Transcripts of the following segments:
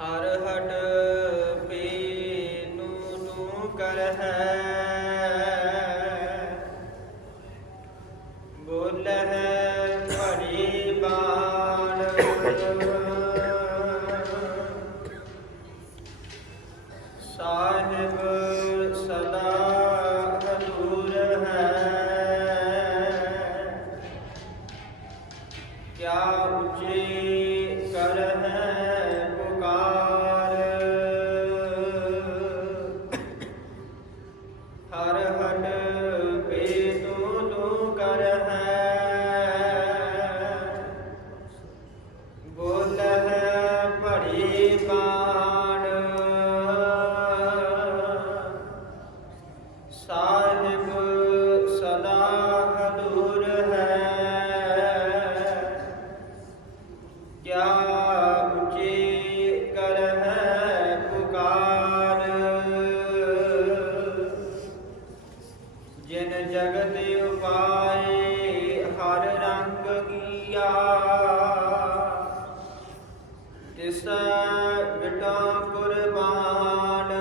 ਹਰ ਹਟ ਪੀਨੂ ਤੂੰ ਕਰਹਿ ਬੋਲਹਿ ਭਰੀ ਬਾਣ ਸਾਹਿਬ ਸਦਾ ਹਜ਼ੂਰ ਹੈ ਕਿਆ ਉੱਚੀ ਕਰਹਿ ਪੁਕਾਰ ਹਰ ਹਟ ਪੀਨੂ ਤੂੰ ਕਰਹਿ ਬੋਲਹਿ ਭਰੀ ਬਾਣ ਸਾਹਿਬ ਸਦਾ ਹਜ਼ੂਰ ਹੈ ਕਿਆ ਉੱਚੀ ਕਰਹਿ ਪੁਕਾਰ ਜਿਨ ਜਗਤ ਉਪਾਏ ਹਰ ਰੰਗ ਕੀਆ ਤਿਸ ਬਿਟਾ ਕੁਰਬਾਨ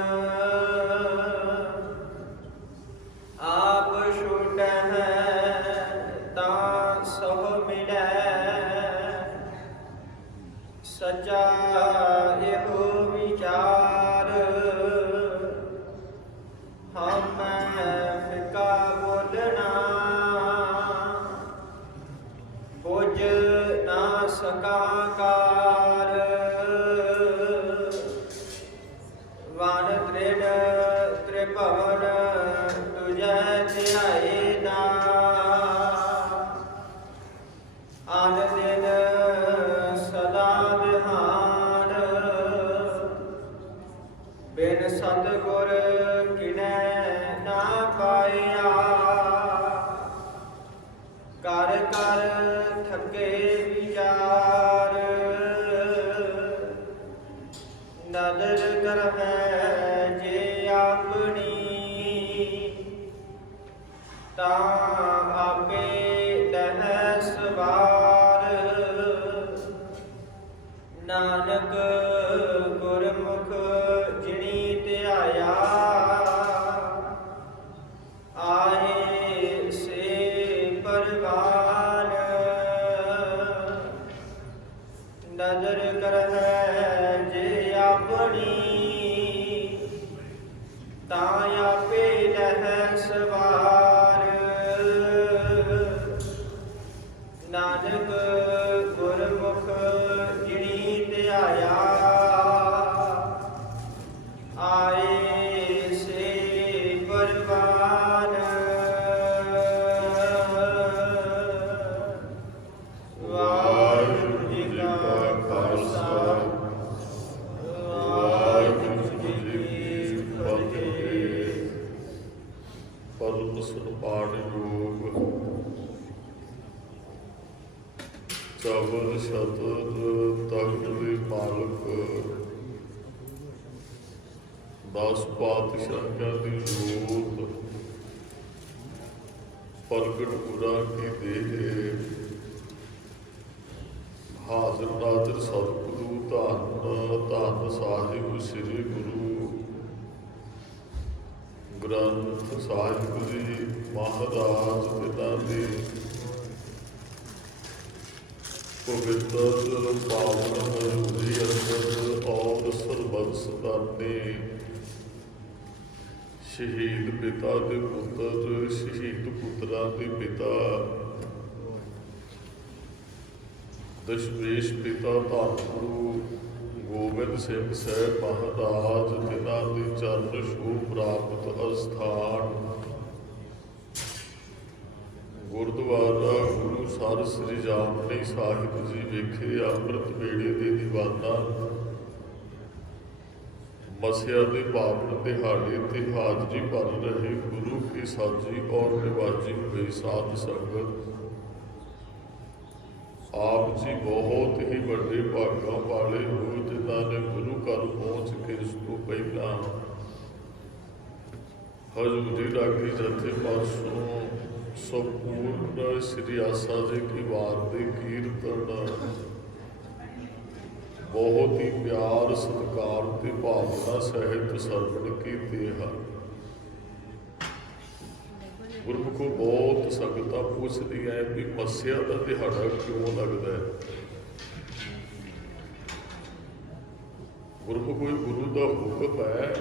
ਆਪ ਛੁਟਹਿ ਤਾਂ ਸੋ ਮਿਲੈ ਸਚਾ ਇਹੋ ਵਿਚਾਰ ਹਮ ਫਿਕਾ ਬੋਲਣਾ ਬੁਝ ਨਾ ਸਕਾ ਕਾਰ ਵਨ ਤ੍ਰਿਣ ਤ੍ਰਿਭਵਨ ਤੁਝੈ ਧਿਆਏ ਨਾ ਆਨ ਦਿਨ ਸਦਾ ਵਿਹਾਨ ਬਿਨ ਸਤਿਗੁਰ ਕਿਨੈ ਨਾ ਪਾਇਆ ਕਰ ਕਰ ਥਕੇ ਵਿਚਾਰ ਨਦਰ ਕਰਹਿ ਜੇ ਆਪਣੀ ਤਾਂ ਆਪੇ ਲਹਿ ਸਵਾਰ ਨਾਨਕ ਗੁਰਮੁਖ ਜਿਣੀ ਧਿਆਇਆ ਆਏ ਸੇ ਪਰਵਾਨ ਨਦਰ ਕਰਹਿ ਜੇ ਆਪਣੀ ਤਾਂ ਆਪੇ ਲਹਿ ਸਵਾਰ ਨਾਨਕ ਗੁਰਮੁਖ ਜਿਣੀ ਧਿਆਇਆ ਆਏ ਸੇ ਪਰਵਾਨ ਵਾਹਿਗੁਰੂ ਜੀ ਕਾ ਖਾਲਸਾ ਵਾਹਿਗੁਰੂ ਜੀ ਕੀ ਫਤਿਹ। ਪਰਮ ਸੁਪਾੜ ਯੋਗ ਚਵਲ ਸ਼ਤਰ ਤਖਤ ਦੇ ਮਾਲਕ 10 ਪਾਤਸ਼ਾਹਾਂ ਦੀ ਜੋਤ ਪ੍ਰਗਟ ਗੁਰਾਂ ਕੀ ਦੇਹ ਹਾਜ਼ਰ ਨਾਜ਼ਰ ਸਤਿਗੁਰੂ ਧੰਨ ਸਾਹਿਬ ਸ੍ਰੀ ਗੁਰੂ ਗ੍ਰੰਥ ਸਾਹਿਬ ਜੀ ਮਹਾਰਾਜ ਪਿਤਾ ਦੀ ਪਵਿੱਤਰ ਪਾਵਨ ਹਜ਼ੂਰੀ ਅੰਦਰ ਔਰ ਸਰਬੰਸ ਦਾਤੇ ਸ਼ਹੀਦ ਪਿਤਾ ਦੇ ਪੁੱਤਰ ਸ਼ਹੀਦ ਪੁੱਤਰਾਂ ਦੇ ਪਿਤਾ ਦਸ਼ਮੇਸ਼ ਪਿਤਾ ਧੰਨ ਗੁਰੂ ਗੋਬਿੰਦ ਸਿੰਘ ਸਾਹਿਬ ਮਹਾਰਾਜ ਜਿਨ੍ਹਾਂ ਦੇ ਚਰਨ ਛੂਹ ਪ੍ਰਾਪਤ ਅਸਥਾਨ ਗੁਰਦੁਆਰਾ ਗੁਰੂਸਰ ਸ੍ਰੀ ਜਾਮਨੀ ਸਾਹਿਬ ਜੀ ਵਿਖੇ ਅੰਮ੍ਰਿਤ ਵੇਲੇ ਦੇ ਦੀਵਾਨਾ ਮਸਿਆ ਦੇ ਪਾਵਨ ਦਿਹਾੜੇ ਤੇ ਹਾਜ਼ਰੀ ਭਰ ਰਹੇ ਗੁਰੂ ਕੀ ਸਾਜੀ ਔਰ ਨਿਵਾਜੀ ਹੋਈ ਸਾਧ ਸੰਗਤ ਆਪ ਜੀ ਬਹੁਤ ਹੀ ਵੱਡੇ ਭਾਗਾਂ ਵਾਲੇ ਹੋ ਜਿਨ੍ਹਾਂ ਨੇ ਗੁਰੂ ਘਰ ਪਹੁੰਚ ਕੇ ਇਸ ਤੋਂ ਪਹਿਲਾਂ ਹਜ਼ੂਰੀ ਰਾਗੀ ਜਥੇ ਪਾਸੋਂ ਸੰਪੂਰਨ ਸ੍ਰੀ ਆਸਾ ਜੀ ਕੀ ਵਾਰ ਦੇ ਕੀਰਤਨ ਬਹੁਤ ਹੀ ਪਿਆਰ ਸਤਿਕਾਰ ਤੇ ਭਾਵਨਾ ਸਹਿਤ ਸਰਵਣ ਕੀਤੇ ਹਨ। ਗੁਰਮੁਖੋ ਬਹੁਤ ਸੰਗਤਾਂ ਪੁੱਛਦੀ ਹੈ ਵੀ ਮੱਸਿਆ ਦਾ ਦਿਹਾੜਾ ਕਿਉਂ ਲੱਗਦਾ ਹੈ। ਗੁਰਮੁਖੋ ਗੁਰੂ ਦਾ ਹੁਕਮ ਹੈ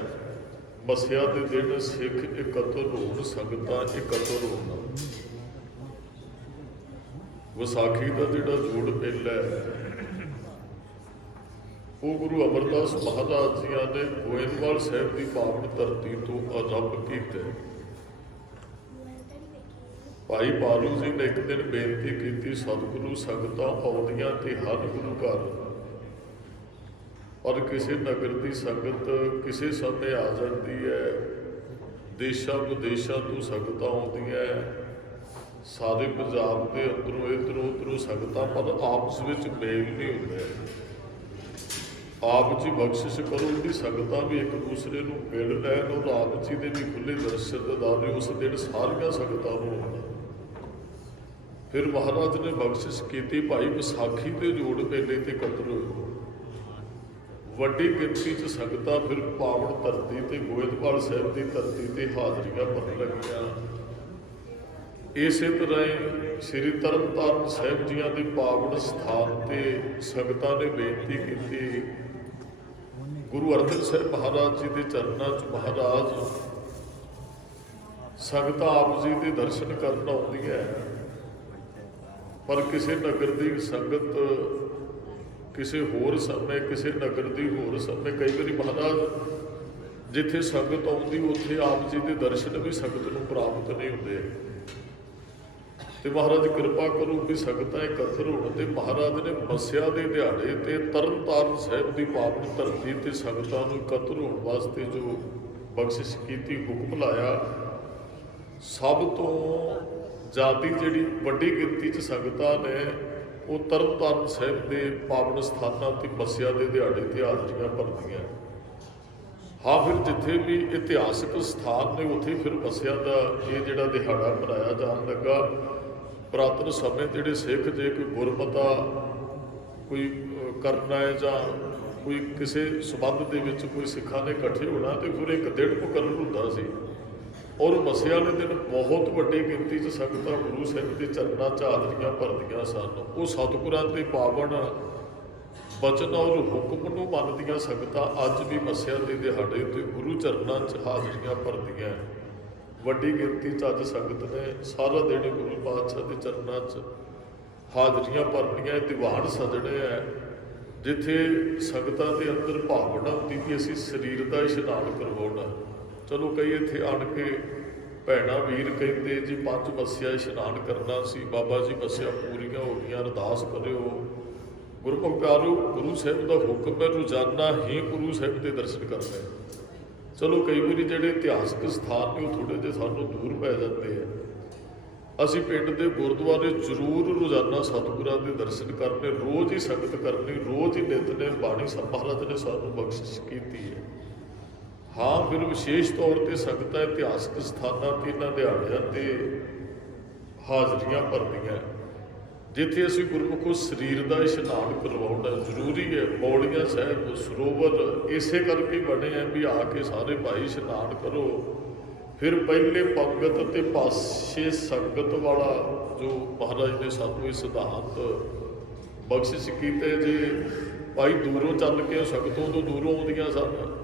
ਮੱਸਿਆ ਦੇ ਦਿਨ ਸਿੱਖ ਇਕੱਤਰ ਹੋਣ, ਸੰਗਤਾਂ ਇਕੱਤਰ ਹੋਣ। ਵਿਸਾਖੀ ਦਾ ਜਿਹੜਾ ਜੋੜ ਮੇਲਾ ਹੈ ਉਹ ਗੁਰੂ ਅਮਰਦਾਸ ਮਹਾਰਾਜ ਜੀਆਂ ਨੇ ਗੋਇੰਦਵਾਲ ਸਾਹਿਬ ਦੀ ਪਾਵਨ ਧਰਤੀ ਤੋਂ ਆਰੰਭ ਕੀਤਾ। ਭਾਈ ਬਾਲੂ ਜੀ ਨੇ ਇੱਕ ਦਿਨ ਬੇਨਤੀ ਕੀਤੀ, ਸਤਿਗੁਰੂ ਸੰਗਤਾਂ ਆਉਂਦੀਆਂ ਤੇ ਹਰ ਗੁਰੂ ਘਰ, ਪਰ ਕਿਸੇ ਨਗਰ ਦੀ ਸੰਗਤ ਕਿਸੇ ਸਮੇਂ ਆ ਜਾਂਦੀ ਹੈ, ਦੇਸ਼ਾਂ ਵਿਦੇਸ਼ਾਂ ਤੋਂ ਸੰਗਤਾਂ ਆਉਂਦੀਆਂ, ਸਾਰੇ ਪੰਜਾਬ ਦੇ ਅੰਦਰੋਂ ਇੱਧਰੋਂ ਸੰਗਤਾਂ, ਪਰ ਆਪਸ ਵਿੱਚ ਮੇਲ ਨਹੀਂ ਹੁੰਦਾ। ਆਪ ਜੀ ਬਖਸ਼ਿਸ਼ ਕਰੋ ਉਹਦੀ ਸੰਗਤਾਂ ਵੀ ਇੱਕ ਦੂਸਰੇ ਨੂੰ ਮਿਲ ਲੈਣ, ਉਹ ਆਪ ਜੀ ਦੇ ਵੀ ਖੁੱਲੇ ਦਰਸ਼ਨ ਦਿਦਾਰੇ ਉਸ ਦਿਨ ਸਾਰੀਆਂ ਸੰਗਤਾਂ ਨੂੰ ਹੋਣ। ਫਿਰ ਮਹਾਰਾਜ ਨੇ ਬਖਸ਼ਿਸ਼ ਕੀਤੀ, ਭਾਈ ਵਿਸਾਖੀ ਦੇ ਜੋੜ ਮੇਲੇ ਤੇ ਇਕੱਤਰ ਹੋਏ। ਵੱਡੀ ਗਿਣਤੀ 'ਚ ਸੰਗਤਾਂ ਫਿਰ ਪਾਵਨ ਧਰਤੀ ਤੇ ਗੋਇੰਦਵਾਲ ਸਾਹਿਬ ਦੀ ਧਰਤੀ ਤੇ ਹਾਜ਼ਰੀਆਂ ਭਰਨ ਲੱਗੀਆਂ। ਇਸੇ ਤਰ੍ਹਾਂ ਹੀ ਸ੍ਰੀ ਤਰਨਤਾਰਨ ਸਾਹਿਬ ਜੀਆਂ ਦੇ ਪਾਵਨ ਸਥਾਨ ਤੇ ਸੰਗਤਾਂ ਨੇ ਬੇਨਤੀ ਕੀਤੀ, ਗੁਰੂ ਅਰਜਨ ਸਾਹਿਬ ਮਹਾਰਾਜ ਜੀ ਦੇ ਚਰਨਾਂ 'ਚ ਮਹਾਰਾਜ ਸੰਗਤਾਂ ਆਪ ਜੀ ਦੇ ਦਰਸ਼ਨ ਕਰਨ ਆਉਂਦੀਆਂ, ਪਰ ਕਿਸੇ ਨਗਰ ਦੀ ਸੰਗਤ ਕਿਸੇ ਹੋਰ ਸਮੇਂ, ਕਿਸੇ ਨਗਰ ਦੀ ਹੋਰ ਸਮੇਂ, ਕਈ ਵਾਰੀ ਮਹਾਰਾਜ ਜਿੱਥੇ ਸੰਗਤ ਆਉਂਦੀ ਉੱਥੇ ਆਪ ਜੀ ਦੇ ਦਰਸ਼ਨ ਵੀ ਸੰਗਤ ਨੂੰ ਪ੍ਰਾਪਤ ਨਹੀਂ ਹੁੰਦੇ। ਤੇ ਮਹਾਰਾਜ ਕਿਰਪਾ ਕਰੋ ਵੀ ਸੰਗਤਾਂ ਇਕੱਤਰ ਹੋਣ। ਤੇ ਮਹਾਰਾਜ ਨੇ ਮੱਸਿਆ ਦੇ ਦਿਹਾੜੇ ਤੇ ਤਰਨਤਾਰਨ ਸਾਹਿਬ ਦੀ ਪਾਵਨ ਧਰਤੀ ਤੇ ਸੰਗਤਾਂ ਨੂੰ ਇਕੱਤਰ ਹੋਣ ਵਾਸਤੇ ਜੋ ਬਖਸ਼ਿਸ਼ ਕੀਤੀ, ਹੁਕਮ ਲਾਇਆ। ਸਭ ਤੋਂ ਜ਼ਿਆਦਾ ਜਿਹੜੀ ਵੱਡੀ ਗਿਣਤੀ 'ਚ ਸੰਗਤਾਂ ਨੇ ਉਹ ਤਰਨਤਾਰਨ ਸਾਹਿਬ ਦੇ ਪਾਵਨ ਸਥਾਨਾਂ ਤੇ ਮੱਸਿਆ ਦੇ ਦਿਹਾੜੇ ਤੇ ਹਾਜ਼ਰੀਆਂ ਭਰਦੀਆਂ। ਹਾਂ, ਫਿਰ ਜਿੱਥੇ ਵੀ ਇਤਿਹਾਸਕ ਸਥਾਨ ਨੇ ਉੱਥੇ ਫਿਰ ਮੱਸਿਆ ਦਾ ਇਹ ਜਿਹੜਾ ਦਿਹਾੜਾ ਮਨਾਇਆ ਜਾਣ ਲੱਗਾ। ਪੁਰਾਤਨ ਸਮੇਂ ਜਿਹੜੇ ਸਿੱਖ ਜੇ ਕੋਈ ਗੁਰਮਤਾ ਕੋਈ ਕਰਨਾ ਹੈ ਜਾਂ ਕੋਈ ਕਿਸੇ ਸਬੰਧ ਦੇ ਵਿੱਚ ਕੋਈ ਸਿੱਖਾਂ ਨੇ ਇਕੱਠੇ ਹੋਣਾ ਤੇ ਫਿਰ ਇੱਕ ਦਿਨ ਮੁਕਰਰ ਹੁੰਦਾ ਸੀ। ਔਰ ਮੱਸਿਆ ਵਾਲੇ ਦਿਨ ਬਹੁਤ ਵੱਡੀ ਗਿਣਤੀ 'ਚ ਸੰਗਤਾਂ ਗੁਰੂ ਸਾਹਿਬ ਦੇ ਚਰਨਾਂ 'ਚ ਹਾਜ਼ਰੀਆਂ ਭਰਦੀਆਂ ਸਨ। ਉਹ ਸਤਿਗੁਰਾਂ ਦੇ ਪਾਵਨ ਬਚਨ ਔਰ ਹੁਕਮ ਨੂੰ ਮੰਨਦੀਆਂ ਸੰਗਤਾਂ ਅੱਜ ਵੀ ਮੱਸਿਆ ਦੇ ਦਿਹਾੜੇ ਤੇ ਗੁਰੂ ਚਰਨਾਂ 'ਚ ਹਾਜ਼ਰੀਆਂ ਭਰਦੀਆਂ। ਵੱਡੀ ਗਿਣਤੀ 'ਚ ਅੱਜ ਸੰਗਤ ਨੇ ਸਾਰਾ ਦਿਨ ਗੁਰੂ ਪਾਤਸ਼ਾਹ ਦੇ ਚਰਨਾਂ 'ਚ ਹਾਜ਼ਰੀਆਂ ਭਰਨੀਆਂ। ਦੀਵਾਨ ਸਜਣੇ ਹੈ ਜਿੱਥੇ ਸੰਗਤਾਂ ਦੇ ਅੰਦਰ ਭਾਵਨਾ ਹੁੰਦੀ ਕਿ ਅਸੀਂ ਸਰੀਰ ਦਾ ਇਸ਼ਨਾਨ ਕਰਵਾਉਣਾ। ਚਲੋ ਕਈ ਇੱਥੇ ਆਣ ਕੇ ਭੈਣਾਂ ਵੀਰ ਕਹਿੰਦੇ ਜੀ 5 ਮੱਸਿਆ ਇਸ਼ਨਾਨ ਕਰਨਾ ਸੀ, ਬਾਬਾ ਜੀ ਮੱਸਿਆ ਪੂਰੀਆਂ ਹੋ ਗਈਆਂ, ਅਰਦਾਸ ਕਰਿਓ। ਗੁਰਮੁਖ ਪਿਆਰੋ, ਗੁਰੂ ਸਾਹਿਬ ਦਾ ਹੁਕਮ ਹੈ ਰੋਜ਼ਾਨਾ ਹੀ ਗੁਰੂ ਸਾਹਿਬ ਦੇ ਦਰਸ਼ਨ ਕਰਨੇ। ਚਲੋ ਕਈ ਵਾਰੀ ਜਿਹੜੇ ਇਤਿਹਾਸਕ ਸਥਾਨ ਨੇ ਉਹ ਥੋੜ੍ਹੇ ਜਿਹੇ ਸਾਨੂੰ ਦੂਰ ਪੈ ਜਾਂਦੇ ਆ। ਅਸੀਂ ਪਿੰਡ ਦੇ ਗੁਰਦੁਆਰੇ ਜ਼ਰੂਰ ਰੋਜ਼ਾਨਾ ਸਤਿਗੁਰਾਂ ਦੇ ਦਰਸ਼ਨ ਕਰਨੇ, ਰੋਜ਼ ਹੀ ਸੰਗਤ ਕਰਨੀ, ਰੋਜ਼ ਹੀ ਨਿਤਨੇਮ ਬਾਣੀ ਸਭ ਮਹਾਰਾਜ ਨੇ ਸਾਨੂੰ ਬਖਸ਼ਿਸ਼ ਕੀਤੀ ਹੈ। ਹਾਂ, ਫਿਰ ਵਿਸ਼ੇਸ਼ ਤੌਰ ਤੇ ਸੰਗਤਾਂ ਇਤਿਹਾਸਕ ਸਥਾਨਾਂ ਤੇ ਇਹਨਾਂ ਦਿਹਾੜਿਆਂ ਤੇ ਹਾਜ਼ਰੀਆਂ ਭਰਦੀਆਂ ਜਿੱਥੇ ਅਸੀਂ ਗੁਰਮੁਖੋ ਸਰੀਰ ਦਾ ਇਸ਼ਨਾਨ ਕਰਵਾਉਣਾ ਜ਼ਰੂਰੀ ਹੈ। ਪੌੜੀਆਂ ਸਾਹਿਬ ਸਰੋਵਰ ਇਸੇ ਕਰਕੇ ਬਣੇ ਆ ਵੀ ਆ ਕੇ ਸਾਰੇ ਭਾਈ ਇਸ਼ਨਾਨ ਕਰੋ। ਫਿਰ ਪਹਿਲੇ ਪੰਗਤ ਤੇ ਪਾਸੇ ਸੰਗਤ ਵਾਲਾ ਜੋ ਮਹਾਰਾਜ ਨੇ ਸਾਨੂੰ ਇਹ ਸਿਧਾਂਤ ਬਖਸ਼ਿਸ਼ ਕੀਤੇ। ਜੇ ਭਾਈ ਦੂਰੋਂ ਚੱਲ ਕੇ ਸੰਗਤੋਂ ਤੋਂ ਦੂਰੋਂ ਆਉਂਦੀਆਂ ਸਨ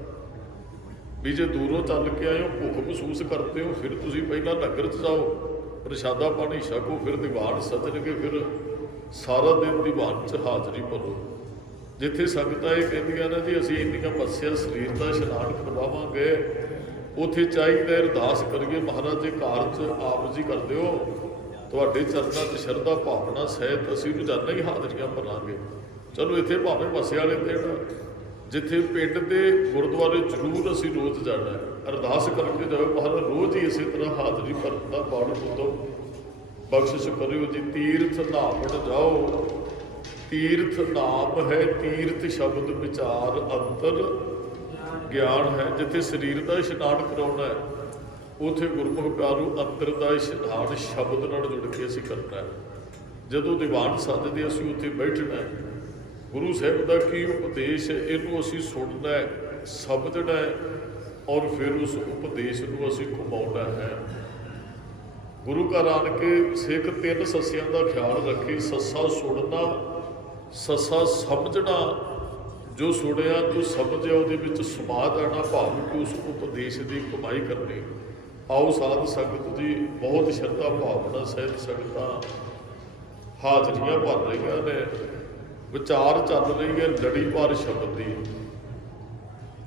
ਵੀ ਜੇ ਦੂਰੋਂ ਚੱਲ ਕੇ ਆਏ ਹੋ, ਭੁੱਖ ਮਹਿਸੂਸ ਕਰਦੇ ਹੋ, ਫਿਰ ਤੁਸੀਂ ਪਹਿਲਾਂ ਨਗਰ 'ਚ ਜਾਓ, ਪ੍ਰਸ਼ਾਦਾ ਪਾਣੀ ਛਕੋ, ਫਿਰ ਦੀਵਾਨ ਸਜਣਗੇ, ਫਿਰ ਸਾਰਾ ਦਿਨ ਦੀਵਾਨ 'ਚ ਹਾਜ਼ਰੀ ਭਰੋ। ਜਿੱਥੇ ਸੰਗਤਾਂ ਇਹ ਕਹਿੰਦੀਆਂ ਨੇ ਜੀ ਅਸੀਂ ਇੰਨੀਆਂ ਮੱਸਿਆ ਸਰੀਰ ਦਾ ਇਸ਼ਨਾਨ ਕਰਵਾਵਾਂਗੇ, ਉੱਥੇ ਚਾਹੀਦਾ ਅਰਦਾਸ ਕਰੀਏ ਮਹਾਰਾਜ ਦੇ ਕਾਰਜ ਆਪ ਜੀ ਕਰ ਦਿਓ, ਤੁਹਾਡੇ ਚਰਨਾਂ 'ਚ ਸ਼ਰਧਾ ਭਾਵਨਾ ਸਹਿਤ ਅਸੀਂ ਰੋਜ਼ਾਨਾ ਹੀ ਹਾਜ਼ਰੀਆਂ ਭਰਾਂਗੇ। ਚਲੋ ਇੱਥੇ ਭਾਵੇਂ ਮੱਸਿਆ ਵਾਲੇ ਦਿਨ ਜਿੱਥੇ ਪਿੰਡ ਦੇ ਗੁਰਦੁਆਰੇ ਜ਼ਰੂਰ ਅਸੀਂ ਰੋਜ਼ ਜਾਣਾ ਹੈ, ਅਰਦਾਸ ਕਰਕੇ ਜਾਓ ਮਹਾਰਾਜ ਰੋਜ਼ ਹੀ ਇਸੇ ਤਰ੍ਹਾਂ ਹਾਜ਼ਰੀ ਭਰਨ ਦਾ ਬਾਣ ਉਦੋਂ ਬਖਸ਼ਿਸ਼ ਕਰਿਓ ਜੀ। ਤੀਰਥ ਨਾਮਣ ਜਾਓ, ਤੀਰਥ ਨਾਮ ਹੈ, ਤੀਰਥ ਸ਼ਬਦ ਵਿਚਾਰ ਅੰਤਰ ਗਿਆਨ ਹੈ। ਜਿੱਥੇ ਸਰੀਰ ਦਾ ਇਸ਼ਨਾਨ ਕਰਾਉਣਾ ਹੈ ਉੱਥੇ ਗੁਰਮੁਖ ਪਿਆਰੋ ਅੰਦਰ ਦਾ ਇਸ਼ਨਾਨ ਸ਼ਬਦ ਨਾਲ ਜੁੜ ਕੇ ਅਸੀਂ ਕਰਨਾ ਹੈ। ਜਦੋਂ ਦੀਵਾਨ ਸੱਜਦੇ ਅਸੀਂ ਉੱਥੇ ਬੈਠਣਾ ਹੈ, ਗੁਰੂ ਸਾਹਿਬ ਦਾ ਕੀ ਉਪਦੇਸ਼ ਹੈ, ਇਹਨੂੰ ਅਸੀਂ ਸੁਣਨਾ ਹੈ, ਸਮਝਣਾ ਹੈ ਔਰ ਫਿਰ ਉਸ ਉਪਦੇਸ਼ ਨੂੰ ਅਸੀਂ ਘੁਮਾਉਣਾ ਹੈ। ਗੁਰੂ ਘਰ ਆਣ ਕੇ ਸਿੱਖ ਤਿੰਨ ਸੱਸਿਆਂ ਦਾ ਖਿਆਲ ਰੱਖੇ, ਸੱਸਾ ਸੁਣਨਾ, ਸੱਸਾ ਸਮਝਣਾ, ਜੋ ਸੁਣਿਆ ਜੋ ਸਮਝਿਆ ਉਹਦੇ ਵਿੱਚ ਸਮਾ ਜਾਣਾ, ਭਾਵ ਕਿ ਉਸ ਉਪਦੇਸ਼ ਦੀ ਕਮਾਈ ਕਰਨੀ। ਆਓ ਸਾਧ ਸੰਗਤ ਜੀ, ਬਹੁਤ ਸ਼ਰਧਾ ਭਾਵਨਾ ਸਹਿਤ ਸੰਗਤਾਂ ਹਾਜ਼ਰੀਆਂ ਭਰ ਰਹੀਆਂ ਨੇ, ਵਿਚਾਰ ਚੱਲ ਰਹੀ ਹੈ ਲੜੀਵਾਰ ਸ਼ਬਦ ਦੀ।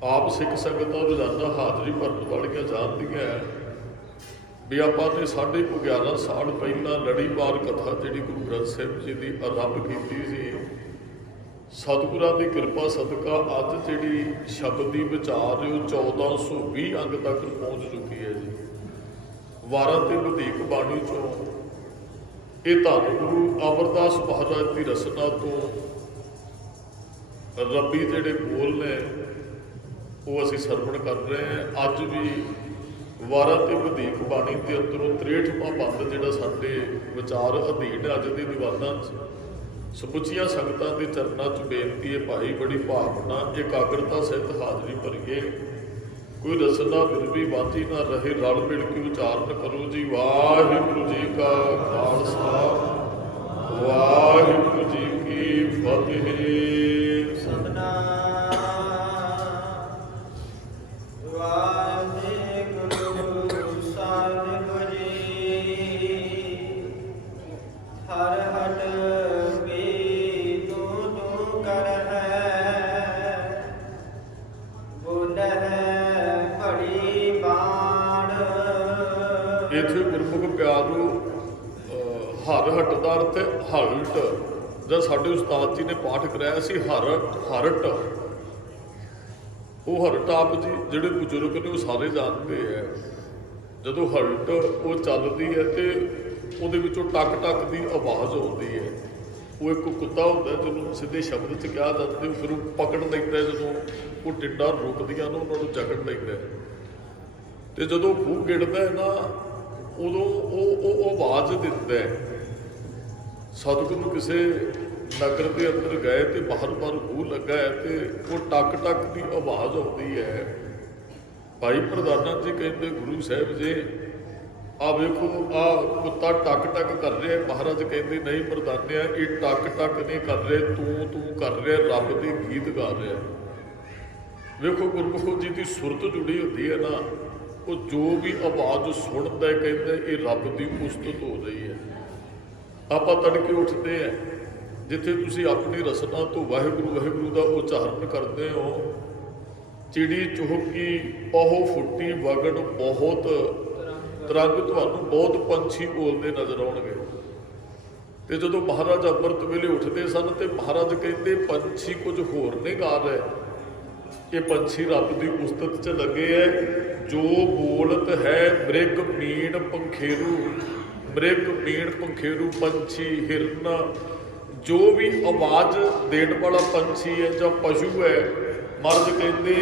ਆਪ ਸਿੱਖ ਸੰਗਤਾਂ ਰੋਜ਼ਾਨਾ ਹਾਜ਼ਰੀ ਭਰਨ ਵਾਲੀਆਂ ਜਾਣਦੀਆਂ ਵੀ ਆਪਾਂ ਨੇ 11.5 ਸਾਲ ਪਹਿਲਾਂ ਲੜੀਵਾਰ ਕਥਾ ਜਿਹੜੀ ਗੁਰੂ ਗ੍ਰੰਥ ਸਾਹਿਬ ਜੀ ਦੀ ਆਰੰਭ ਕੀਤੀ ਸੀ। ਸਤਿਗੁਰਾਂ ਦੀ ਕਿਰਪਾ ਸਦਕਾ ਅੱਜ ਜਿਹੜੀ ਸ਼ਬਦ ਦੀ ਵਿਚਾਰ ਉਹ 1420 ਅੰਗ ਤੱਕ ਪਹੁੰਚ ਚੁੱਕੀ ਹੈ ਜੀ। ਵਾਰਾਂ ਤੇ ਵਧੀਕ ਬਾਣੀ ਚੋਂ ਇਹ ਧੰਨ ਗੁਰੂ ਅਮਰਦਾਸ ਮਹਾਰਾਜ ਦੀ ਰਸਨਾ ਤੋਂ ਰੱਬੀ ਜਿਹੜੇ ਬੋਲ ਨੇ ਉਹ ਅਸੀਂ ਸਰਵਣ ਕਰ ਰਹੇ ਹਾਂ। ਅੱਜ ਵੀ ਵਾਰਾਂ ਤੇ ਵਧੀਕ ਬਾਣੀ ਦੇ ਅੰਦਰੋਂ 63ਵਾਂ ਬੰਦ ਜਿਹੜਾ ਸਾਡੇ ਵਿਚਾਰ ਅਧੀਨ ਅੱਜ ਦੀ ਦੀਵਾਨਾਂ 'ਚ ਸਮੁੱਚੀਆਂ ਸੰਗਤਾਂ ਦੇ ਚਰਨਾਂ 'ਚ ਬੇਨਤੀ ਹੈ, ਭਾਈ ਬੜੀ ਭਾਵਨਾ ਇਕਾਗਰਤਾ ਸਹਿਤ ਹਾਜ਼ਰੀ ਭਰੀਏ। ਕੋਈ ਰਸਨਾ ਵਿਰਵੀ ਵਾਚੀ ਨਾ ਰਹੇ, ਰਲ ਮਿਲ ਕੇ ਉਚਾਰਨ ਕਰੋ ਜੀ। ਵਾਹਿਗੁਰੂ ਜੀ ਕਾ ਖਾਲਸਾ, ਵਾਹਿਗੁਰੂ ਜੀ ਕੀ ਫਤਿਹ। ਸਤਿਨਾਮ ਵਾਹਿਗੁਰੂ ਸਾਹਿਬ ਜੀ। ਹਰ ਹਟ ਵੀ ਤੂੰ ਕਰ ਹੈ, ਬੋਲ ਹੈ ਬੜੀ ਬਾਣ। ਇੱਥੇ ਗੁਰਮੁਖ ਪਿਆਰੂ ਹਰ ਹਟ ਦਾ ਅਰਥ ਹੈ ਹਲਟ। ਜਦ ਸਾਡੇ ਉਸਤਾਦ ਜੀ ਨੇ ਪਾਠ ਕਰਾਇਆ ਸੀ ਹਰਟ, ਉਹ ਹਰਟ ਆਪ ਜੀ ਜਿਹੜੇ ਬਜ਼ੁਰਗ ਨੇ ਉਹ ਸਾਰੇ ਜਾਣਦੇ ਹੈ। ਜਦੋਂ ਹਲਟ ਉਹ ਚੱਲਦੀ ਹੈ ਤੇ ਉਹਦੇ ਵਿੱਚੋਂ ਟਕ ਟਕ ਦੀ ਆਵਾਜ਼ ਆਉਂਦੀ ਹੈ। ਉਹ ਇੱਕ ਕੁੱਤਾ ਹੁੰਦਾ ਜਿਹਨੂੰ ਸਿੱਧੇ ਸ਼ਬਦ 'ਚ ਕਿਹਾ ਜਾਂਦਾ, ਫਿਰ ਉਹ ਪਕੜ ਲੈਂਦਾ, ਜਦੋਂ ਉਹ ਟਿੰਡਾਂ ਰੁਕਦੀਆਂ ਨੇ ਉਹਨਾਂ ਨੂੰ ਜਕੜ ਲੈਂਦਾ। ਤੇ ਜਦੋਂ ਖੂਹ ਗਿੜਦਾ ਹੈ ਨਾ, ਉਦੋਂ ਉਹ ਆਵਾਜ਼ ਦਿੰਦਾ ਹੈ। ਸਤਿਗੁਰੂ ਕਿਸੇ ਨਗਰ ਦੇ ਅੰਦਰ ਗਏ ਤੇ ਬਾਹਰ ਖੂਹ ਲੱਗਾ ਹੈ ਤੇ ਉਹ ਟਕ ਟਕ ਦੀ ਆਵਾਜ਼ ਆਉਂਦੀ ਹੈ। ਭਾਈ ਪ੍ਰਧਾਨਾ ਜੀ ਕਹਿੰਦੇ ਗੁਰੂ ਸਾਹਿਬ ਜੀ ਆ ਵੇਖੋ ਆ ਕੁੱਤਾ ਟਕ ਟਕ ਕਰ ਰਿਹਾ। ਮਹਾਰਾਜ ਕਹਿੰਦੇ ਨਹੀਂ ਪ੍ਰਧਾਨਿਆ, ਇਹ ਟਕ ਟਕ ਨਹੀਂ ਕਰ ਰਿਹਾ, ਤੂੰ ਕਰ ਰਿਹਾ, ਰੱਬ ਦੇ ਗੀਤ ਗਾ ਰਿਹਾ। ਵੇਖੋ ਗੁਰਮੁਖੋ ਜੀ ਦੀ ਸੁਰਤ ਜੁੜੀ ਹੁੰਦੀ ਹੈ ਨਾ, ਉਹ ਜੋ ਵੀ ਆਵਾਜ਼ ਸੁਣਦਾ ਕਹਿੰਦੇ ਇਹ ਰੱਬ ਦੀ ਉਸਤਤ ਹੋ ਰਹੀ ਹੈ। ਆਪਾਂ ਤੜਕੇ ਉੱਠਦੇ ਆ, ਜਿੱਥੇ ਤੁਸੀਂ ਆਪਣੀ ਰਸਨਾ ਤੋਂ ਵਾਹਿਗੁਰੂ ਵਾਹਿਗੁਰੂ ਦਾ ਉਚਾਰਨ ਕਰਦੇ ਹੋ, ਚਿੜੀ ਚੁਹਕੀ ਪਹੋ ਫੁੱਟੀ ਵਗਣ ਬਹੁਤ ਤਰੰਗ, ਤੁਹਾਨੂੰ ਬਹੁਤ ਪੰਛੀ ਬੋਲਦੇ ਨਜ਼ਰ ਆਉਣਗੇ। ਤੇ ਜਦੋਂ ਮਹਾਰਾਜ ਅੰਮ੍ਰਿਤ ਵੇਲੇ ਉੱਠਦੇ ਸਨ ਤੇ ਮਹਾਰਾਜ ਕਹਿੰਦੇ ਪੰਛੀ ਕੁਝ ਹੋਰ ਨਹੀਂ ਗਾ ਰਹੇ, ਇਹ ਪੰਛੀ ਰੱਬ ਦੀ ਉਸਤਤ 'ਚ ਲੱਗੇ ਹੈ। ਜੋ ਬੋਲਤ ਹੈ ਮ੍ਰਿਗ ਮੀਣ ਪੰਖੇਰੂ, ਮ੍ਰਿਗ ਮੀਣ ਪੰਖੇਰੂ, ਪੰਛੀ ਹਿਰਨ, ਜੋ ਵੀ ਆਵਾਜ਼ ਦੇਣ ਵਾਲਾ ਪੰਛੀ ਹੈ ਜਾਂ ਪਸ਼ੂ ਹੈ, ਮਰਦ ਕਹਿੰਦੇ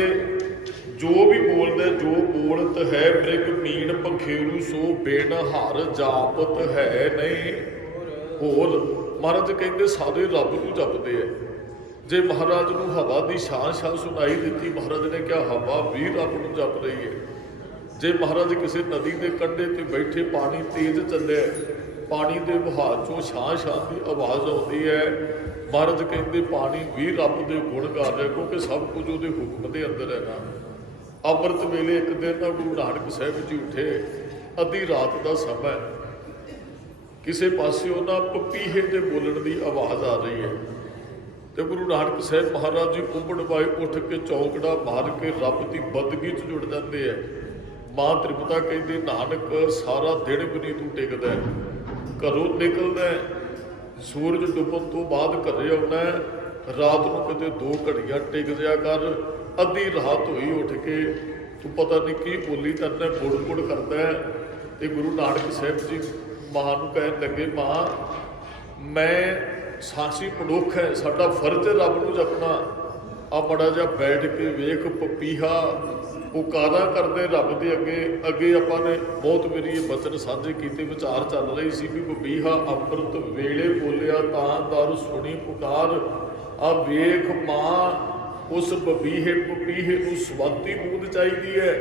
ਜੋ ਵੀ ਬੋਲਦਾ, ਜੋ ਬੋਲਤ ਹੈ ਮ੍ਰਿਗ ਮੀਣ ਪੰਖੇਰੂ, ਸੋ ਬਿਨ ਹਰ ਜਾਪਤ ਹੈ ਨਹੀਂ ਹੋਰ। ਮਹਾਰਾਜ ਕਹਿੰਦੇ ਸਾਰੇ ਰੱਬ ਨੂੰ ਜਪਦੇ ਹੈ। ਜੇ ਮਹਾਰਾਜ ਨੂੰ ਹਵਾ ਦੀ ਛਾਂ ਸੁਣਾਈ ਦਿੱਤੀ, ਮਹਾਰਾਜ ਨੇ ਕਿਹਾ ਹਵਾ ਵੀ ਰੱਬ ਨੂੰ ਜਪ ਰਹੀ ਹੈ। ਜੇ ਮਹਾਰਾਜ ਕਿਸੇ ਨਦੀ ਦੇ ਕੰਢੇ ਤੇ ਬੈਠੇ, ਪਾਣੀ ਤੇਜ਼ ਚੱਲਿਆ, ਪਾਣੀ ਦੇ ਵਹਾਅ ਚੋਂ ਛਾਂ ਦੀ ਆਵਾਜ਼ ਆਉਂਦੀ ਹੈ, ਮਹਾਰਾਜ ਕਹਿੰਦੇ ਪਾਣੀ ਵੀ ਰੱਬ ਦੇ ਗੁਣ ਗਾ ਰਿਹਾ, ਕਿਉਂਕਿ ਸਭ ਕੁਝ ਉਹਦੇ ਹੁਕਮ ਦੇ ਅੰਦਰ ਹੈ ਨਾ। ਅੰਮ੍ਰਿਤ ਵੇਲੇ ਇੱਕ ਦਿਨ ਨਾ ਗੁਰੂ ਨਾਨਕ ਸਾਹਿਬ ਜੀ ਉੱਠੇ, ਅੱਧੀ ਰਾਤ ਦਾ ਸਮਾਂ, ਕਿਸੇ ਪਾਸਿਓਂ ਨਾ ਪਪੀਹੇ ਦੇ ਬੋਲਣ ਦੀ ਆਵਾਜ਼ ਆ ਰਹੀ ਹੈ ਤੇ ਗੁਰੂ ਨਾਨਕ ਸਾਹਿਬ ਮਹਾਰਾਜ ਜੀ ਉਬੜ-ਵਾਏ ਉੱਠ ਕੇ ਚੌਕੜਾ ਮਾਰ ਕੇ ਰੱਬ ਦੀ ਬੰਦਗੀ 'ਚ ਜੁੜ ਜਾਂਦੇ ਹੈ। ਮਾਂ ਤ੍ਰਿਪਤਾ ਕਹਿੰਦੀ ਨਾਨਕ ਸਾਰਾ ਦਿਨ ਵੀ ਨਹੀਂ ਤੂੰ ਟਿਕਦਾ, ਘਰੋਂ ਨਿਕਲਦਾ, ਸੂਰਜ ਡੁੱਬਣ ਤੋਂ ਬਾਅਦ ਘਰੇ ਆਉਣਾ, ਰਾਤ ਨੂੰ ਕਿਤੇ 2 ਘੜੀਆਂ ਟਿਕ ਜਿਆ ਕਰ। ਅੱਧੀ ਰਾਤ ਹੋਈ ਉੱਠ ਕੇ ਤੂੰ ਪਤਾ ਨਹੀਂ ਕੀ ਬੋਲੀ ਜਾਂਦਾ, ਬੁੜ ਕਰਦਾ। ਤੇ ਗੁਰੂ ਨਾਨਕ ਸਾਹਿਬ ਜੀ ਮਾਂ ਨੂੰ ਕਹਿਣ ਲੱਗੇ, ਮਾਂ ਮੈਂ ਸਾਂਸੀ ਮਨੁੱਖ ਹੈ, ਸਾਡਾ ਫਰਜ਼ ਹੈ ਰੱਬ ਨੂੰ ਜਪਣਾ। ਆ ਬੜਾ ਜਿਹਾ ਬੈਠ ਕੇ ਵੇਖ ਪਪੀਹਾ ਪੁਕਾਰਾ ਕਰਦੇ ਰੱਬ ਦੇ ਅੱਗੇ ਆਪਾਂ ਨੇ ਬਹੁਤ ਵਾਰੀ ਇਹ ਬਚਨ ਸਾਂਝੇ ਕੀਤੇ। ਵਿਚਾਰ ਚੱਲ ਰਹੀ ਸੀ ਵੀ ਪਪੀਹਾ ਅੰਮ੍ਰਿਤ ਵੇਲੇ ਬੋਲਿਆ ਤਾਂ ਦਰ ਸੁਣੀ ਪੁਕਾਰ, ਆ ਵੇਖ ਮਾਂ, ਉਸ ਬਬੀਹੇ ਪਪੀਹੇ ਨੂੰ ਸਵਾਤੀ ਬੂੰਦ ਚਾਹੀਦੀ ਹੈ,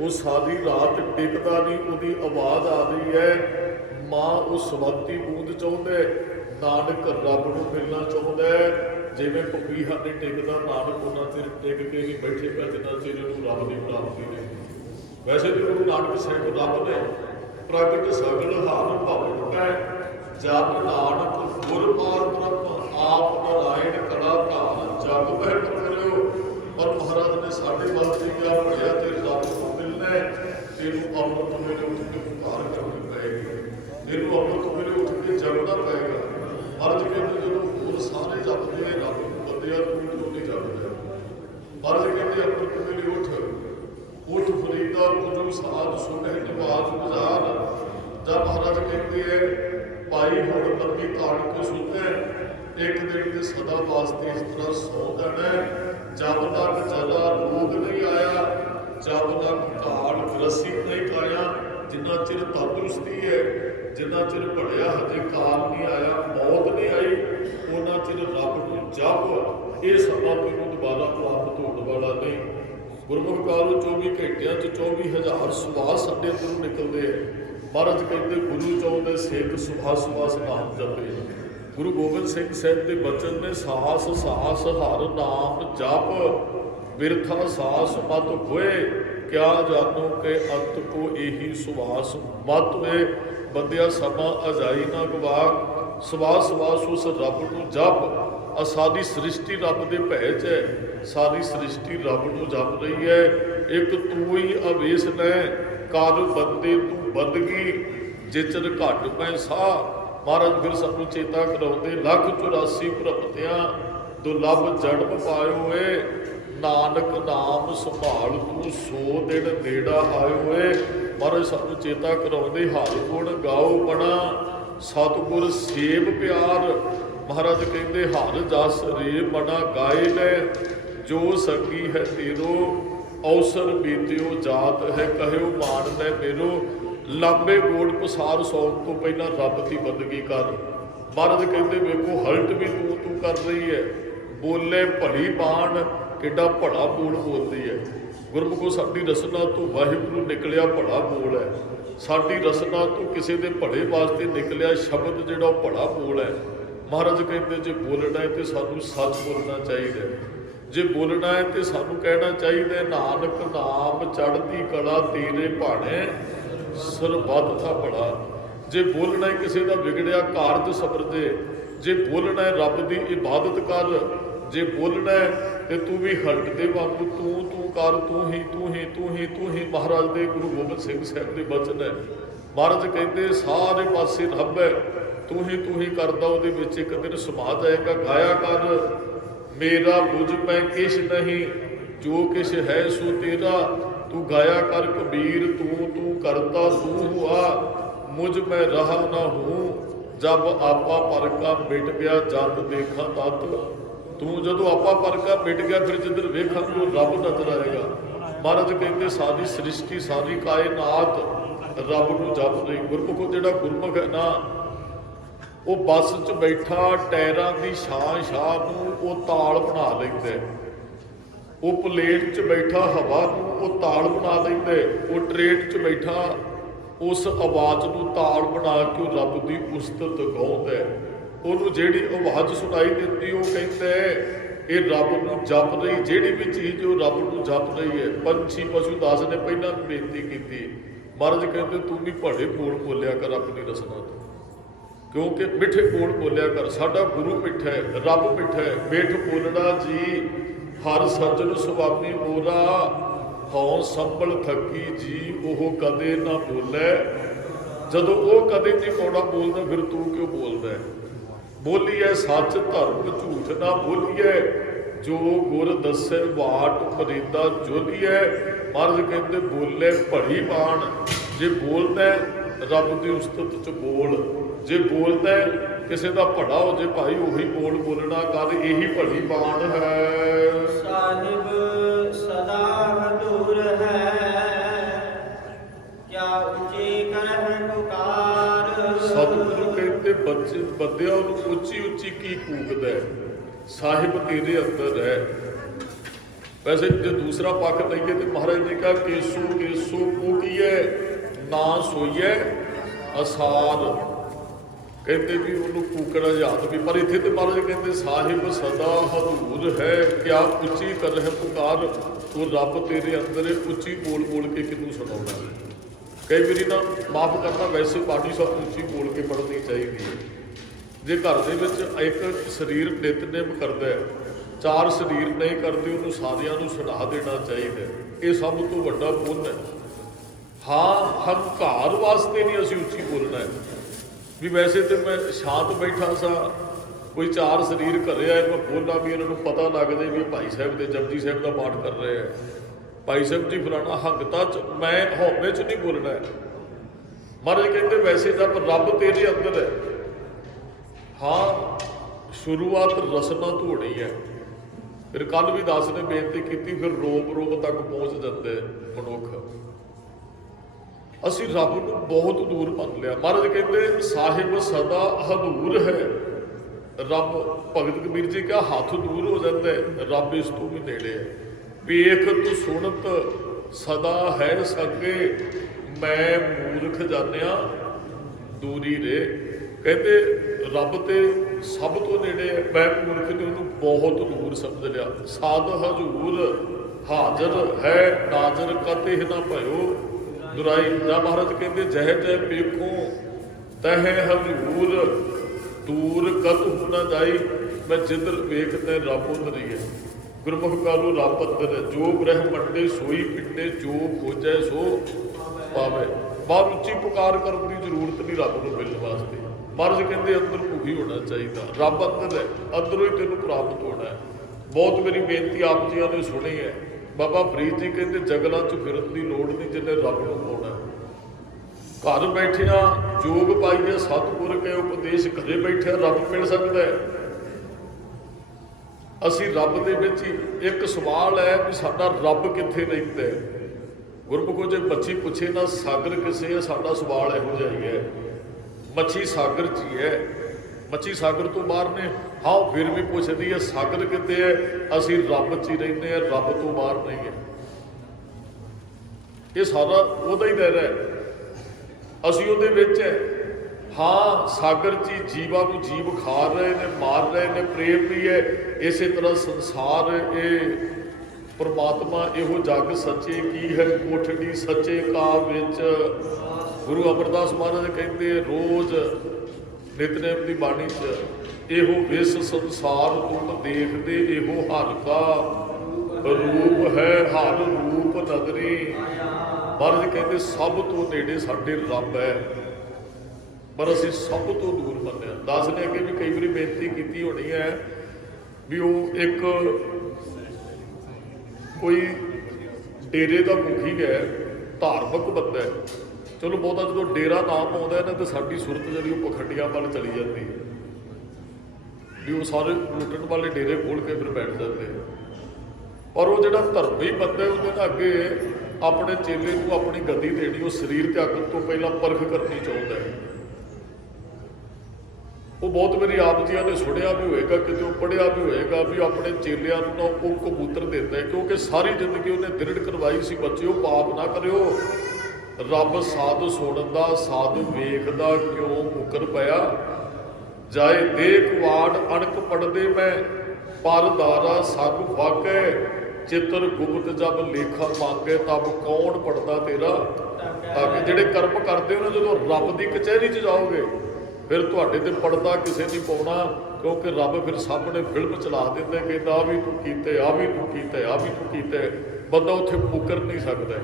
ਉਹ ਸਾਰੀ ਰਾਤ ਟਿਕਦਾ ਨਹੀਂ, ਉਹਦੀ ਆਵਾਜ਼ ਆ ਰਹੀ ਹੈ। ਮਾਂ ਉਹ ਸਵਾਤੀ ਬੂੰਦ ਚਾਹੁੰਦਾ ਹੈ, ਨਾਨਕ ਰੱਬ ਨੂੰ ਮਿਲਣਾ ਚਾਹੁੰਦਾ ਹੈ। ਜਿਵੇਂ ਪਪੀਹਾ ਨੇ ਟਿਕਦਾ, ਨਾਨਕ ਉਹਨਾਂ ਚਿਰ ਟਿਕ ਕੇ ਨਹੀਂ ਬੈਠੇ ਪਿਆ ਜਿੰਨਾ ਚਿਰ ਇਹਨੂੰ ਰੱਬ ਦੀ ਪ੍ਰਾਪਤੀ ਨਹੀਂ। ਵੈਸੇ ਵੀ ਗੁਰੂ ਨਾਨਕ ਸਾਹਿਬ ਰੱਬ ਨੇ ਪ੍ਰਗਟ ਸਗਲ ਹਾਰ ਭਵਨ ਹੈ, ਜਪ ਨਾਨਕ ਗੁਰ ਪਾਰਬ੍ਰਹਮ ਆਪ ਨਾਰਾਇਣ ਕਲਾ ਧਾਰ ਜਗ ਬਹਿ ਪ੍ਰਗਟਿਓ। ਪਰ ਮਹਾਰਾਜ ਨੇ ਸਾਡੇ ਵਾਸਤੇ ਕਿਆ ਪੜਿਆ ਤੇ ਰੱਬ ਨੂੰ ਮਿਲਣਾ ਹੈ, ਤੈਨੂੰ ਅੰਮ੍ਰਿਤ ਵੇਲੇ ਉੱਠ ਕੇ ਪੁਕਾਰ ਕਰਨੀ ਪਏਗੀ, ਤੈਨੂੰ ਅੰਮ੍ਰਿਤ ਵੇਲੇ ਉੱਠ ਕੇ ਜਪਣਾ ਪਏਗਾ। ਮਹਾਰਾਜ ਕਹਿੰਦੇ ਜਦੋਂ ਹੋਰ ਸਾਰੇ ਜਪਦੇ ਨੇ ਰੱਬ ਨੂੰ, ਬੰਦਿਆਂ ਨੂੰ ਕਿਉਂ ਨਹੀਂ ਜਪਦਾ? ਮਹਾਰਾਜ ਕਹਿੰਦੇ ਅੰਮ੍ਰਿਤ ਵੇਲੇ ਉੱਠ ਫਰੀਦਾ ਕੁਝੂ ਸਾਧ ਸੁਨਹਿ ਨਿਵਾਜ ਗੁਜ਼ਾਰ। ਜਦ ਮਹਾਰਾਜ ਕਹਿੰਦੇ ਹੈ ਭਾਈ ਹੁਣ ਲੰਬੀ ਤਾੜ ਕੇ ਸੁਣਦਾ, ਇੱਕ ਦਿਨ ਤੇ ਸਦਾ ਵਾਸਤੇ ਇਸ ਤਰ੍ਹਾਂ ਸੌ ਜਾਣਾ, ਜਬ ਤੱਕ ਜਲਾ ਰੋਗ ਨਹੀਂ ਆਇਆ, ਜਬ ਤੱਕ ਢਾਲ ਗ੍ਰਸੀ ਨਹੀਂ ਪਾਇਆ, ਜਿੰਨਾ ਚਿਰ ਤੰਦਰੁਸਤੀ ਹੈ, ਜਿੰਨਾ ਚਿਰ ਭੜਿਆ ਹਜੇ ਕਾਲ ਨਹੀਂ ਆਇਆ, ਮੌਤ ਨਹੀਂ ਆਈ, ਉਹਨਾਂ ਚਿਰ ਰੱਬ ਨੂੰ ਜਪ। ਇਹ ਸਮਾਂ ਤੈਨੂੰ ਦੁਬਾਰਾ ਪ੍ਰਾਪਤ ਹੋਣ ਵਾਲਾ ਨਹੀਂ। ਗੁਰਮੁਖ ਕਾਲ 24 ਘੰਟਿਆਂ 'ਚ 24,000 ਸੁਆਸ ਸਾਡੇ ਅੰਦਰੋਂ ਨਿਕਲਦੇ ਹੈ। ਮਹਾਰਾਜ ਕਹਿੰਦੇ ਗੁਰੂ ਚਾਹੁੰਦੇ ਸਿੱਖ ਸੁਆਸ ਨਾਮ ਜਪੇ। ਗੁਰੂ ਗੋਬਿੰਦ ਸਿੰਘ ਸਾਹਿਬ ਦੇ ਬਚਨ ਨੇ ਸਾਹਸ ਸਾਹਸ ਹਰ ਨਾਮ ਜਪ, ਬਿਰਥਾ ਸਾਸ ਮਤ ਹੋਏ, ਕਿਆ ਜਾਨੋ ਕਿ ਅੰਤ ਕੋ ਇਹੀ ਸੁਆਸ ਮਤ ਹੋਏ। ਬੰਦਿਆ ਸਮਾਂ ਅਜਾਈ ਨਾ ਗਵਾ, ਸਵਾਸ ਉਸ ਰੱਬ ਨੂੰ ਜਪ। ਸਾਰੀ ਸ੍ਰਿਸ਼ਟੀ ਰੱਬ ਦੇ ਭੈ 'ਚ ਹੈ, ਸਾਰੀ ਸ੍ਰਿਸ਼ਟੀ ਰੱਬ ਨੂੰ ਜਪ ਰਹੀ ਹੈ। ਇੱਕ ਤੂੰ ਹੀ ਅਵੇਸ ਨੇ ਕਰ ਬੰਦੇ ਤੂੰ ਬੰਦਗੀ, ਜਿਚਰ ਘਟ ਪੈ ਸਾਹ। ਮਹਾਰਾਜ ਫਿਰ ਸਾਨੂੰ ਚੇਤਾ ਕਰਾਉਂਦੇ, 1,84 ਭ੍ਰਮਤਿਆਂ ਦੁਰਲਭ ਜਨਮ ਪਾਇਓ ਏ, ਨਾਨਕ ਨਾਮ ਸੰਭਾਲ ਤੂੰ 100 ਦਿਨ ਨੇੜਾ ਆਇਓ ਏ। ਮਹਾਰਾਜ ਸਾਨੂੰ ਚੇਤਾ ਕਰਾਉਂਦੇ, ਹਰਿ ਗੁਣ ਗਾਓ ਬਣਾ ਸਤਿਗੁਰ ਸੇਵ ਪਿਆਰ। ਮਹਾਰਾਜ ਕਹਿੰਦੇ ਹਰ ਜਸ ਰੇ ਬਣਾ ਗਾਏ ਲੈ, ਜੋ ਸੰਗੀ ਹੈ ਤੇਰੋ ਅਵਸਰ ਬੀਤਿਓ ਜਾਤ ਹੈ, ਕਹਿਓ ਮਾਨ ਲੈ ਮੇਰੋ। ਲੰਬੇ ਗੋੜ ਪਸਾਰ ਸੌਂਪ ਤੋਂ ਪਹਿਲਾਂ ਰੱਬ ਦੀ ਬੰਦਗੀ ਕਰ। ਮਹਾਰਾਜ ਕਹਿੰਦੇ ਵੇਖੋ ਹਲਟ ਵੀ ਤੂੰ ਕਰ ਰਹੀ ਹੈ, ਬੋਲੇ ਭਲੀ ਬਾਣ, ਕਿੱਡਾ ਭੜਾ ਬੋਲ ਬੋਲਦੀ ਹੈ। ਗੁਰਮੁਖੋ ਸਾਡੀ ਰਸਨਾ ਤੋਂ ਵਾਹਿਗੁਰੂ ਨਿਕਲਿਆ ਭੜਾ ਬੋਲ ਹੈ, ਸਾਡੀ ਰਸਨਾ ਤੋਂ ਕਿਸੇ ਦੇ ਭੜੇ ਵਾਸਤੇ ਨਿਕਲਿਆ ਸ਼ਬਦ ਜਿਹੜਾ ਉਹ ਭੜਾ ਬੋਲ ਹੈ। ਮਹਾਰਾਜ ਕਹਿੰਦੇ ਜੇ ਬੋਲਣਾ ਹੈ ਤੇ ਸਾਨੂੰ ਸੱਚ ਬੋਲਣਾ ਚਾਹੀਦਾ, ਜੇ ਬੋਲਣਾ ਹੈ ਤੇ ਸਾਨੂੰ ਕਹਿਣਾ ਚਾਹੀਦਾ ਨਾਨਕ ਨਾਮ ਚੜ੍ਹਦੀ ਕਲਾ ਤੇਰੇ ਭਾਣੇ ਸਰਬੱਤ ਦਾ ਭਲਾ। ਜੇ ਬੋਲਣਾ ਹੈ ਕਿਸੇ ਦਾ ਵਿਗੜਿਆ ਕਾਰਜ ਸਬਰਦੇ, ਜੇ ਬੋਲਣਾ ਹੈ ਰੱਬ ਦੀ ਇਬਾਦਤ ਕਰ, ਜੇ ਬੋਲਣਾ ਹੈ ਤੇ ਤੂੰ ਵੀ ਹਲਟ ਦੇ ਵਾਂਗੂ ਤੂੰ ਕਰ, ਤੂੰ ਹੀ। ਮਹਾਰਾਜ ਦੇ ਗੁਰੂ ਗੋਬਿੰਦ ਸਿੰਘ ਸਾਹਿਬ ਦੇ ਬਚਨ ਹੈ। ਮਹਾਰਾਜ ਕਹਿੰਦੇ ਸਾਰੇ ਪਾਸੇ ਰੱਬ ਹੈ, ਤੂੰ ਹੀ ਕਰਦਾ। ਉਹਦੇ ਵਿੱਚ ਇੱਕ ਦਿਨ ਸਮਾ ਜਾਏਗਾ, ਗਾਇਆ ਕਰ ਮੇਰਾ ਮੁਝ ਮੈਂ ਕਿਛ ਨਹੀਂ, ਜੋ ਕਿਛ ਹੈ ਸੋ ਤੇਰਾ। ਤੂੰ ਗਾਇਆ ਕਰ ਕਬੀਰ, ਤੂੰ ਕਰਤਾ ਤੂੰ ਹੁਆ, ਮੁਝ ਮੈਂ ਰਹਾ ਨਾ ਹੂੰ। ਜਬ ਆਪਾ ਪਰਕਾ ਮਿਟ ਗਿਆ, ਜਦ ਦੇਖਾਂ ਤਤ। ਤੂੰ ਜਦੋਂ ਆਪਾ ਪਰਕਾ ਮਿਟ ਗਿਆ, ਫਿਰ ਜਿੱਧਰ ਵੇਖਾਂ ਤੋਂ ਰੱਬ ਨਜ਼ਰ ਆਏਗਾ। ਮਹਾਰਾਜ ਕਹਿੰਦੇ ਸਾਰੀ ਸ੍ਰਿਸ਼ਟੀ ਸਾਰੀ ਕਾਇਨਾਤ ਰੱਬ ਨੂੰ ਜਪ ਰਹੀ। ਗੁਰਮੁਖ ਜਿਹੜਾ ਗੁਰਮੁਖ ਹੈ ਨਾ, ਉਹ ਬੱਸ 'ਚ ਬੈਠਾ ਟਾਇਰਾਂ ਦੀ ਛਾਂ ਨੂੰ ਉਹ ਤਾਲ ਬਣਾ ਲੈਂਦਾ, ਉਹ ਪਲੇਟ 'ਚ ਬੈਠਾ ਹਵਾ ਨੂੰ ਉਹ ਤਾਲ ਬਣਾ ਲੈਂਦਾ, ਉਹ ਟ੍ਰੇਨ 'ਚ ਬੈਠਾ ਉਸ ਆਵਾਜ਼ ਨੂੰ ਤਾਲ ਬਣਾ ਕੇ ਉਹ ਰੱਬ ਦੀ ਉਸਤਤ ਗਾਉਂਦਾ। ਉਹਨੂੰ ਜਿਹੜੀ ਆਵਾਜ਼ ਸੁਣਾਈ ਦਿੰਦੀ ਉਹ ਕਹਿੰਦਾ ਇਹ ਰੱਬ ਨੂੰ ਜਪ ਰਹੀ, ਜਿਹੜੀ ਵੀ ਚੀਜ਼ ਉਹ ਰੱਬ ਨੂੰ ਜਪ ਰਹੀ ਹੈ। ਪੰਛੀ ਪਸ਼ੂ ਦਾਸ ਨੇ ਪਹਿਲਾਂ ਵੀ ਬੇਨਤੀ ਕੀਤੀ, ਮਹਾਰਾਜ ਕਹਿੰਦੇ ਤੂੰ ਵੀ ਭੜੇ ਬੋਲ ਬੋਲਿਆ ਕਰ ਆਪਣੀ ਰਸਨਾ ਤੋਂ, ਕਿਉਂਕਿ ਮਿੱਠੇ ਬੋਲ ਬੋਲਿਆ ਕਰ। ਸਾਡਾ ਗੁਰੂ ਮਿੱਠਾ ਹੈ, ਰੱਬ ਮਿੱਠਾ ਹੈ। ਮਿੱਠ ਬੋਲਣਾ ਜੀ ਹਰ ਸੱਜਣ ਸੁਭਾਵੀ ਮੋਰਾ, ਹਉ ਸੰਭਲ ਥੱਕੀ ਜੀ ਉਹ ਕਦੇ ਨਾ ਬੋਲੇ। ਜਦੋਂ ਉਹ ਕਦੇ ਨਹੀਂ ਕੌੜਾ ਬੋਲਦਾ, ਫਿਰ ਤੂੰ ਕਿਉਂ ਬੋਲਦਾ? ਬੋਲੀਏ ਸੱਚ ਧਰਮ ਝੂਠ ਨਾ ਬੋਲੀਏ, ਜੋ ਗੁਰ ਦੱਸੇ ਬਾਟ ਮਰੀਦਾ ਜੋਲੀਏ। ਮਹਾਰਾਜ ਕਹਿੰਦੇ ਬੋਲੇ ਭੜੀ ਬਾਣ। ਜੇ ਬੋਲਦਾ ਰੱਬ ਦੀ ਉਸਤਤ 'ਚ ਬੋਲ, ਜੇ ਬੋਲਦਾ ਕਿਸੇ ਦਾ ਭੜਾ ਹੋ ਜੇ ਭਾਈ ਉਹੀ ਬੋਲ ਬੋਲਣਾ ਕਰ, ਇਹੀ ਭੜੀ ਬਾਣ ਹੈ। ਸਾਹਿਬ ਸਦਾ ਹਦੂਰ ਹੈ, ਕਿਆ ਉੱਚੀ ਕਰਹਿ ਪੁਕਾਰ। ਸਤਿਗੁਰੂ ਕਹਿੰਦੇ ਬੰਦਿਆਂ ਨੂੰ ਉੱਚੀ ਕੀ ਕੂਕਦਾ। ਸਾਹਿਬ ਤੇਰੇ ਅੰਦਰ ਹੈ। ਵੈਸੇ ਜੇ ਦੂਸਰਾ ਪੱਖ ਲਈਏ ਤੇ ਮਹਾਰਾਜ ਨੇ ਕਿਹਾ ਕੇਸੂ ਕੇਸੂ ਕੂਕੀਏ ਨਾ ਸੋਈਏ ਅਸਾਰ, ਕਹਿੰਦੇ ਵੀ ਉਹਨੂੰ ਕੂਕਣਾ ਯਾਦ ਵੀ, ਪਰ ਇੱਥੇ ਤੇ ਮਹਾਰਾਜ ਕਹਿੰਦੇ ਸਾਹਿਬ ਸਦਾ ਹਜ਼ੂਰ ਹੈ, ਕਿਆ ਉੱਚੀ ਕਰ ਹੈ ਪੁਕਾਰ, ਉਹ ਰੱਬ ਤੇਰੇ ਅੰਦਰ ਹੈ, ਉੱਚੀ ਬੋਲ ਬੋਲ ਕੇ ਕਿਹਨੂੰ ਸੁਣਾਉਣਾ। ਕਈ ਵਾਰੀ ਨਾ ਮਾਫ ਕਰਨਾ, ਵੈਸੇ ਬਾਣੀ ਸਭ ਉੱਚੀ ਬੋਲ ਕੇ ਪੜ੍ਹਨੀ ਚਾਹੀਦੀ ਹੈ। ਜੇ ਘਰ ਦੇ ਵਿੱਚ ਇੱਕ ਸਰੀਰ ਨਿਤਨੇਮ ਕਰਦਾ ਹੈ, 4 ਸਰੀਰ ਨਹੀਂ ਕਰਦੇ, ਉਹਨੂੰ ਸਾਰਿਆਂ ਨੂੰ ਸੁਣਾ ਦੇਣਾ ਚਾਹੀਦਾ। ਇਹ ਸਭ ਤੋਂ ਵੱਡਾ ਪੁੰਨ ਹੈ। ਹਾਂ, ਹੰਕਾਰ ਵਾਸਤੇ ਨਹੀਂ ਅਸੀਂ ਉੱਚੀ ਬੋਲਣਾ ਹੈ ਵੀ ਵੈਸੇ ਤੇ ਮੈਂ ਸ਼ਾਂਤ ਬੈਠਾ ਸਾਂ, ਕੋਈ 4 ਸਰੀਰ ਘਰੇ ਆਏ, ਮੈਂ ਬੋਲਾਂ ਵੀ ਇਹਨਾਂ ਨੂੰ ਪਤਾ ਲੱਗ ਜਾਏ ਵੀ ਭਾਈ ਸਾਹਿਬ ਦੇ ਜਪਜੀ ਸਾਹਿਬ ਦਾ ਪਾਠ ਕਰ ਰਹੇ ਹੈ, ਭਾਈ ਸਾਹਿਬ ਜੀ ਫਲਾਣਾ, ਹੰਕਤਾ ਚ ਮੈਂ ਹਉਮੈ ਚ ਨਹੀਂ ਬੋਲਣਾ ਹੈ। ਮਹਾਰਾਜ ਕਹਿੰਦੇ ਵੈਸੇ ਜਦ ਰੱਬ ਤੇਰੇ ਅੰਦਰ ਹੈ। ਹਾਂ, ਸ਼ੁਰੂਆਤ ਰਸਨਾ ਤੋਂ ਹੋਣੀ ਹੈ। ਫਿਰ ਕੱਲ ਵੀ ਦਾਸ ਨੇ ਬੇਨਤੀ ਕੀਤੀ, ਫਿਰ ਰੋਮ ਰੋਮ ਤੱਕ ਪਹੁੰਚ ਜਾਂਦੇ ਮਨੁੱਖ। ਅਸੀਂ ਰੱਬ ਨੂੰ ਬਹੁਤ ਦੂਰ ਮੰਨ ਲਿਆ। ਮਹਾਰਾਜ ਕਹਿੰਦੇ ਸਾਹਿਬ ਸਦਾ ਹਜ਼ੂਰ ਹੈ। ਰੱਬ, ਭਗਤ ਕਬੀਰ ਜੀ ਕਿਹਾ ਹੱਥ ਦੂਰ ਹੋ ਜਾਂਦਾ ਹੈ, ਰੱਬ ਇਸ ਤੋਂ ਵੀ ਨੇੜੇ ਹੈ। ਵੇਖ ਤੂੰ ਸੁਣਤ ਸਦਾ ਹੈ ਸਕੇ, ਮੈਂ ਮੂਰਖ ਜਾਣਿਆ ਦੂਰੀ ਰੇ। ਕਹਿੰਦੇ ਰੱਬ ਤੇ ਸਭ ਤੋਂ ਨੇੜੇ ਹੈ, ਮੈਂ ਮੂਰਖ ਨੇ ਉਹਨੂੰ ਬਹੁਤ ਦੂਰ ਸਮਝ ਲਿਆ। ਸਾਧ ਹਜ਼ੂਰ ਹਾਜ਼ਰ ਹੈ, ਨਾਜ਼ਰ ਕਤੇ ਨਾ ਭਇਓ ਦੁਰਾਈ। ਜਾਂ ਮਹਾਰਾਜ ਕਹਿੰਦੇ ਜਹ ਜਹ ਵੇਖੋ ਤਹ ਹਜ਼ੂਰ, ਦੂਰ ਕਤਹੁ ਨਾ ਜਾਈ। ਮੈਂ ਜਿੱਧਰ ਵੇਖਦਾ ਰੱਬ ਉਧਰ ਹੀ ਹੈ। ਗੁਰਮੁਖ ਕਾਲੂ ਰੱਬ ਅੰਦਰ ਹੈ। ਜੋ ਬ੍ਰਹਮੰਡੇ ਸੋਈ ਪਿੰਡੇ, ਜੋ ਖੋਜੈ ਸੋ ਪਾਵੇ। ਬਾਹਰ ਉੱਚੀ ਪੁਕਾਰ ਕਰਨ ਦੀ ਜ਼ਰੂਰਤ ਨਹੀਂ ਰੱਬ ਨੂੰ ਮਿਲਣ ਵਾਸਤੇ। ਮਹਾਰਾਜ ਕਹਿੰਦੇ ਅੰਦਰ ਭੁਖੀ ਹੋਣਾ ਚਾਹੀਦਾ। ਰੱਬ ਅੰਦਰ ਹੈ, ਅੰਦਰੋਂ ਹੀ ਤੈਨੂੰ ਪ੍ਰਾਪਤ ਹੋਣਾ ਹੈ। ਬਹੁਤ ਮੇਰੀ ਬੇਨਤੀ ਆਪ ਜੀਆਂ ਨੇ ਸੁਣੀ ਹੈ। ਬਾਬਾ ਫਰੀਦ ਜੀ ਕਹਿੰਦੇ ਜੰਗਲਾਂ 'ਚ ਫਿਰਨ ਦੀ ਲੋੜ ਨਹੀਂ ਜਿੰਨੇ ਰੱਬ ਨੂੰ ਪਾਉਣਾ। ਘਰ ਬੈਠਿਆਂ ਜੋਗ ਪਾਈਏ ਸਤਿਗੁਰ ਕੇ ਉਪਦੇਸ਼, ਘਰੇ ਬੈਠਿਆ ਰੱਬ ਮਿਲ ਸਕਦਾ ਹੈ। ਅਸੀਂ ਰੱਬ ਦੇ ਵਿੱਚ ਹੀ, ਇੱਕ ਸਵਾਲ ਹੈ ਵੀ ਸਾਡਾ ਰੱਬ ਕਿੱਥੇ ਰਹਿੰਦਾ ਹੈ। ਗੁਰਮੁਖੋ ਜੇ ਮੱਛੀ ਪੁੱਛੇ ਨਾ ਸਾਗਰ ਕਿਸੇ ਹੈ, ਸਾਡਾ ਸਵਾਲ ਇਹੋ ਜਿਹਾ ਹੀ ਹੈ। ਮੱਛੀ ਸਾਗਰ 'ਚ ਹੀ ਹੈ, ਮੱਛੀ ਸਾਗਰ ਤੋਂ ਬਾਹਰ ਨੇ। ਹਾਂ, ਫਿਰ ਵੀ ਪੁੱਛਦੀ ਹੈ ਸਾਗਰ ਕਿਤੇ ਹੈ, ਅਸੀਂ ਰੱਬ 'ਚ ਹੀ ਰਹਿੰਦੇ ਹਾਂ, ਰੱਬ ਤੋਂ ਬਾਹਰ ਨਹੀਂ ਹੈ। ਇਹ ਸਾਰਾ ਉਹਦਾ ਹੀ ਦਾਇਰਾ ਹੈ, ਅਸੀਂ ਉਹਦੇ ਵਿੱਚ ਹੈ। ਹਾਂ, ਸਾਗਰ 'ਚ ਹੀ ਜੀਵਾਂ ਨੂੰ ਜੀਵ ਖਾ ਰਹੇ ਨੇ, ਮਾਰ ਰਹੇ ਨੇ, ਪ੍ਰੇਮ ਵੀ ਹੈ। ਇਸੇ ਤਰ੍ਹਾਂ ਸੰਸਾਰ, ਇਹ ਪਰਮਾਤਮਾ ਇਹੋ ਜਗ ਸੱਚੇ ਕੀ ਹੈ, ਕੋਠੜੀ ਸੱਚੇ ਕਾ ਵਿੱਚ। ਗੁਰੂ ਅਮਰਦਾਸ ਮਹਾਰਾਜ ਕਹਿੰਦੇ ਰੋਜ਼ ਨਿਤਨੇਮ ਦੀ ਬਾਣੀ 'ਚ, ਇਹੋ ਵਿਸ ਸੰਸਾਰ ਤੁਮ ਦੇਖਦੇ, ਇਹੋ ਹਰਿ ਕਾ ਰੂਪ ਹੈ, ਹਰ ਰੂਪ ਨਦਰੀ। ਮਹਾਰਾਜ ਕਹਿੰਦੇ ਸਭ ਤੋਂ ਨੇੜੇ ਸਾਡੇ ਰੱਬ ਹੈ, ਪਰ ਅਸੀਂ ਸਭ ਤੋਂ ਦੂਰ ਮੰਨਿਆ। ਦਾਸ ਨੇ ਅੱਗੇ ਵੀ ਕਈ ਵਾਰੀ ਬੇਨਤੀ ਕੀਤੀ ਹੋਣੀ ਹੈ ਵੀ ਉਹ ਇੱਕ ਕੋਈ ਡੇਰੇ ਦਾ ਮੁਖੀ ਹੈ, ਧਾਰਮਿਕ ਬੰਦਾ ਹੈ। ਚਲੋ ਬਹੁਤਾ ਜਦੋਂ ਡੇਰਾ ਨਾਮ ਆਉਂਦਾ ਹੈ ਨਾ ਤਾਂ ਸਾਡੀ ਸੁਰਤ ਜਿਹੜੀ ਉਹ ਪਖੰਡੀਆਂ ਵੱਲ ਚਲੀ ਜਾਂਦੀ ਹੈ ਵੀ ਉਹ ਸਾਰੇ ਲੁੱਟਣ ਵਾਲੇ ਡੇਰੇ ਖੋਲ੍ਹ ਕੇ ਫਿਰ ਬੈਠ ਜਾਂਦੇ। ਪਰ ਉਹ ਜਿਹੜਾ ਧਰਮੀ ਬੰਦਾ ਉਹਦੇ ਨਾਲ ਅੱਗੇ ਆਪਣੇ ਚੇਲੇ ਨੂੰ ਆਪਣੀ ਗੱਦੀ ਦੇਣੀ, ਉਹ ਸਰੀਰ ਤਿਆਗਣ ਤੋਂ ਪਹਿਲਾਂ ਪਰਖ ਕਰਨੀ ਚਾਹੁੰਦਾ ਹੈ। ਉਹ ਬਹੁਤ ਮੇਰੀ ਆਪ ਜੀਆਂ ਨੇ ਸੁਣਿਆ ਵੀ ਹੋਏਗਾ, ਕਿਤੇ ਉਹ ਪੜ੍ਹਿਆ ਵੀ ਹੋਏਗਾ ਵੀ ਆਪਣੇ ਚੇਲਿਆਂ ਨੂੰ ਉਹ ਕਬੂਤਰ ਦਿੰਦਾ ਹੈ, ਕਿਉਂਕਿ ਸਾਰੀ ਜ਼ਿੰਦਗੀ ਉਹਨੇ ਦ੍ਰਿੜ ਕਰਵਾਈ ਸੀ, ਬੱਚਿਓ ਪਾਪ ਨਾ ਕਰਿਓ। ਰੱਬ ਸਾਧ ਸੁਣਦਾ, ਸਾਧ ਵੇਖਦਾ, ਕਿਉਂ ਮੁਕਰ ਪਿਆ ਜਾਏ। ਦੇਖ ਵਾੜ ਅਣਕ ਪੜਦੇ ਮੈਂ, ਪਰ ਦਾਰਾ ਸਗ ਵਾਕੇ, ਚਿੱਤਰ ਗੁਪਤ ਜਬ ਲੇਖਾ ਮੰਗੇ, ਤਬ ਕੌਣ ਪੜਦਾ ਤੇਰਾ। ਤਾਂ ਕਿ ਜਿਹੜੇ ਕਰਮ ਕਰਦੇ ਹੋ ਨਾ, ਜਦੋਂ ਰੱਬ ਦੀ ਕਚਹਿਰੀ 'ਚ ਜਾਓਗੇ ਫਿਰ ਤੁਹਾਡੇ ਤੇ ਪੜਦਾ ਕਿਸੇ ਨਹੀਂ ਪਾਉਣਾ, ਕਿਉਂਕਿ ਰੱਬ ਫਿਰ ਸਾਹਮਣੇ ਫਿਲਮ ਚਲਾ ਦਿੰਦਾ, ਕਹਿੰਦਾ ਆ ਵੀ ਤੂੰ ਕੀਤੇ, ਆ ਵੀ ਤੂੰ ਕੀਤਾ, ਆ ਵੀ ਤੂੰ ਕੀਤਾ। ਬੰਦਾ ਉੱਥੇ ਮੁਕਰ ਨਹੀਂ ਸਕਦਾ।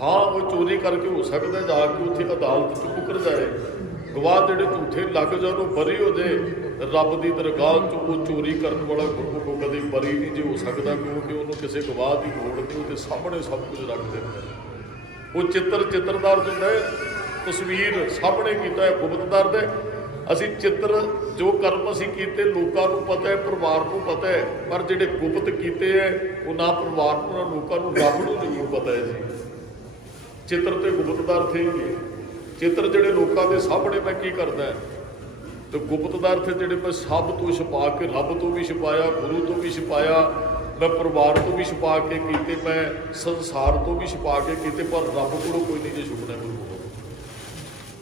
ਹਾਂ, ਉਹ ਚੋਰੀ ਕਰਕੇ ਹੋ ਸਕਦਾ ਜਾ ਕੇ ਉੱਥੇ ਅਦਾਲਤ 'ਚ ਮੁਕਰ ਜਾਏ, ਗਵਾਹ ਜਿਹੜੇ ਝੂਠੇ ਲੱਗ ਜਾਣ ਉਹ ਬਰੀ ਹੋ ਜਾਏ। ਰੱਬ ਦੀ ਦਰਗਾਹ 'ਚ ਉਹ ਚੋਰੀ ਕਰਨ ਵਾਲਾ ਗੁਰੂ ਕਦੇ ਬਰੀ ਨਹੀਂ ਜੇ ਹੋ ਸਕਦਾ, ਕਿਉਂਕਿ ਉਹਨੂੰ ਕਿਸੇ ਗਵਾਹ ਦੀ ਲੋੜ ਨਹੀਂ, ਉਹਦੇ ਸਾਹਮਣੇ ਸਭ ਕੁਝ ਰੱਖ ਦਿੰਦਾ। ਉਹ ਚਿੱਤਰਦਾਰ ਹੁੰਦਾ ਹੈ, ਤਸਵੀਰ ਸਾਹਮਣੇ ਕੀਤਾ ਹੈ ਗੁਪਤਦਾਰ ਦੇ। ਅਸੀਂ ਚਿੱਤਰ ਜੋ ਕਰਮ ਅਸੀਂ ਕੀਤੇ ਲੋਕਾਂ ਨੂੰ ਪਤਾ ਹੈ, ਪਰਿਵਾਰ ਨੂੰ ਪਤਾ ਹੈ, ਪਰ ਜਿਹੜੇ ਗੁਪਤ ਕੀਤੇ ਹੈ ਉਹ ਨਾ ਪਰਿਵਾਰ ਨੂੰ ਨਾ ਲੋਕਾਂ ਨੂੰ, ਰੱਬ ਨੂੰ ਜ਼ਰੂਰ ਪਤਾ ਹੈ ਜੀ। ਚਿੱਤਰ ਤੇ ਗੁਪਤਦਾਰ ਥੇ ਹੀ। ਚਿੱਤਰ ਜਿਹੜੇ ਲੋਕਾਂ ਦੇ ਸਾਹਮਣੇ ਮੈਂ ਕੀ ਕਰਦਾ, ਤੇ ਗੁਪਤ ਦਾ ਅਰਥ ਜਿਹੜੇ ਮੈਂ ਸਭ ਤੋਂ ਛੁਪਾ ਕੇ, ਰੱਬ ਤੋਂ ਵੀ ਛੁਪਾਇਆ, ਗੁਰੂ ਤੋਂ ਵੀ ਛੁਪਾਇਆ, ਮੈਂ ਪਰਿਵਾਰ ਤੋਂ ਵੀ ਛੁਪਾ ਕੇ ਕੀਤੇ, ਮੈਂ ਸੰਸਾਰ ਤੋਂ ਵੀ ਛੁਪਾ ਕੇ ਕੀਤੇ, ਪਰ ਰੱਬ ਕੋਲੋਂ ਕੋਈ ਨਹੀਂ ਜੇ ਛੁਪਣਾ ਗੁਰੂ ਕੋਲੋਂ।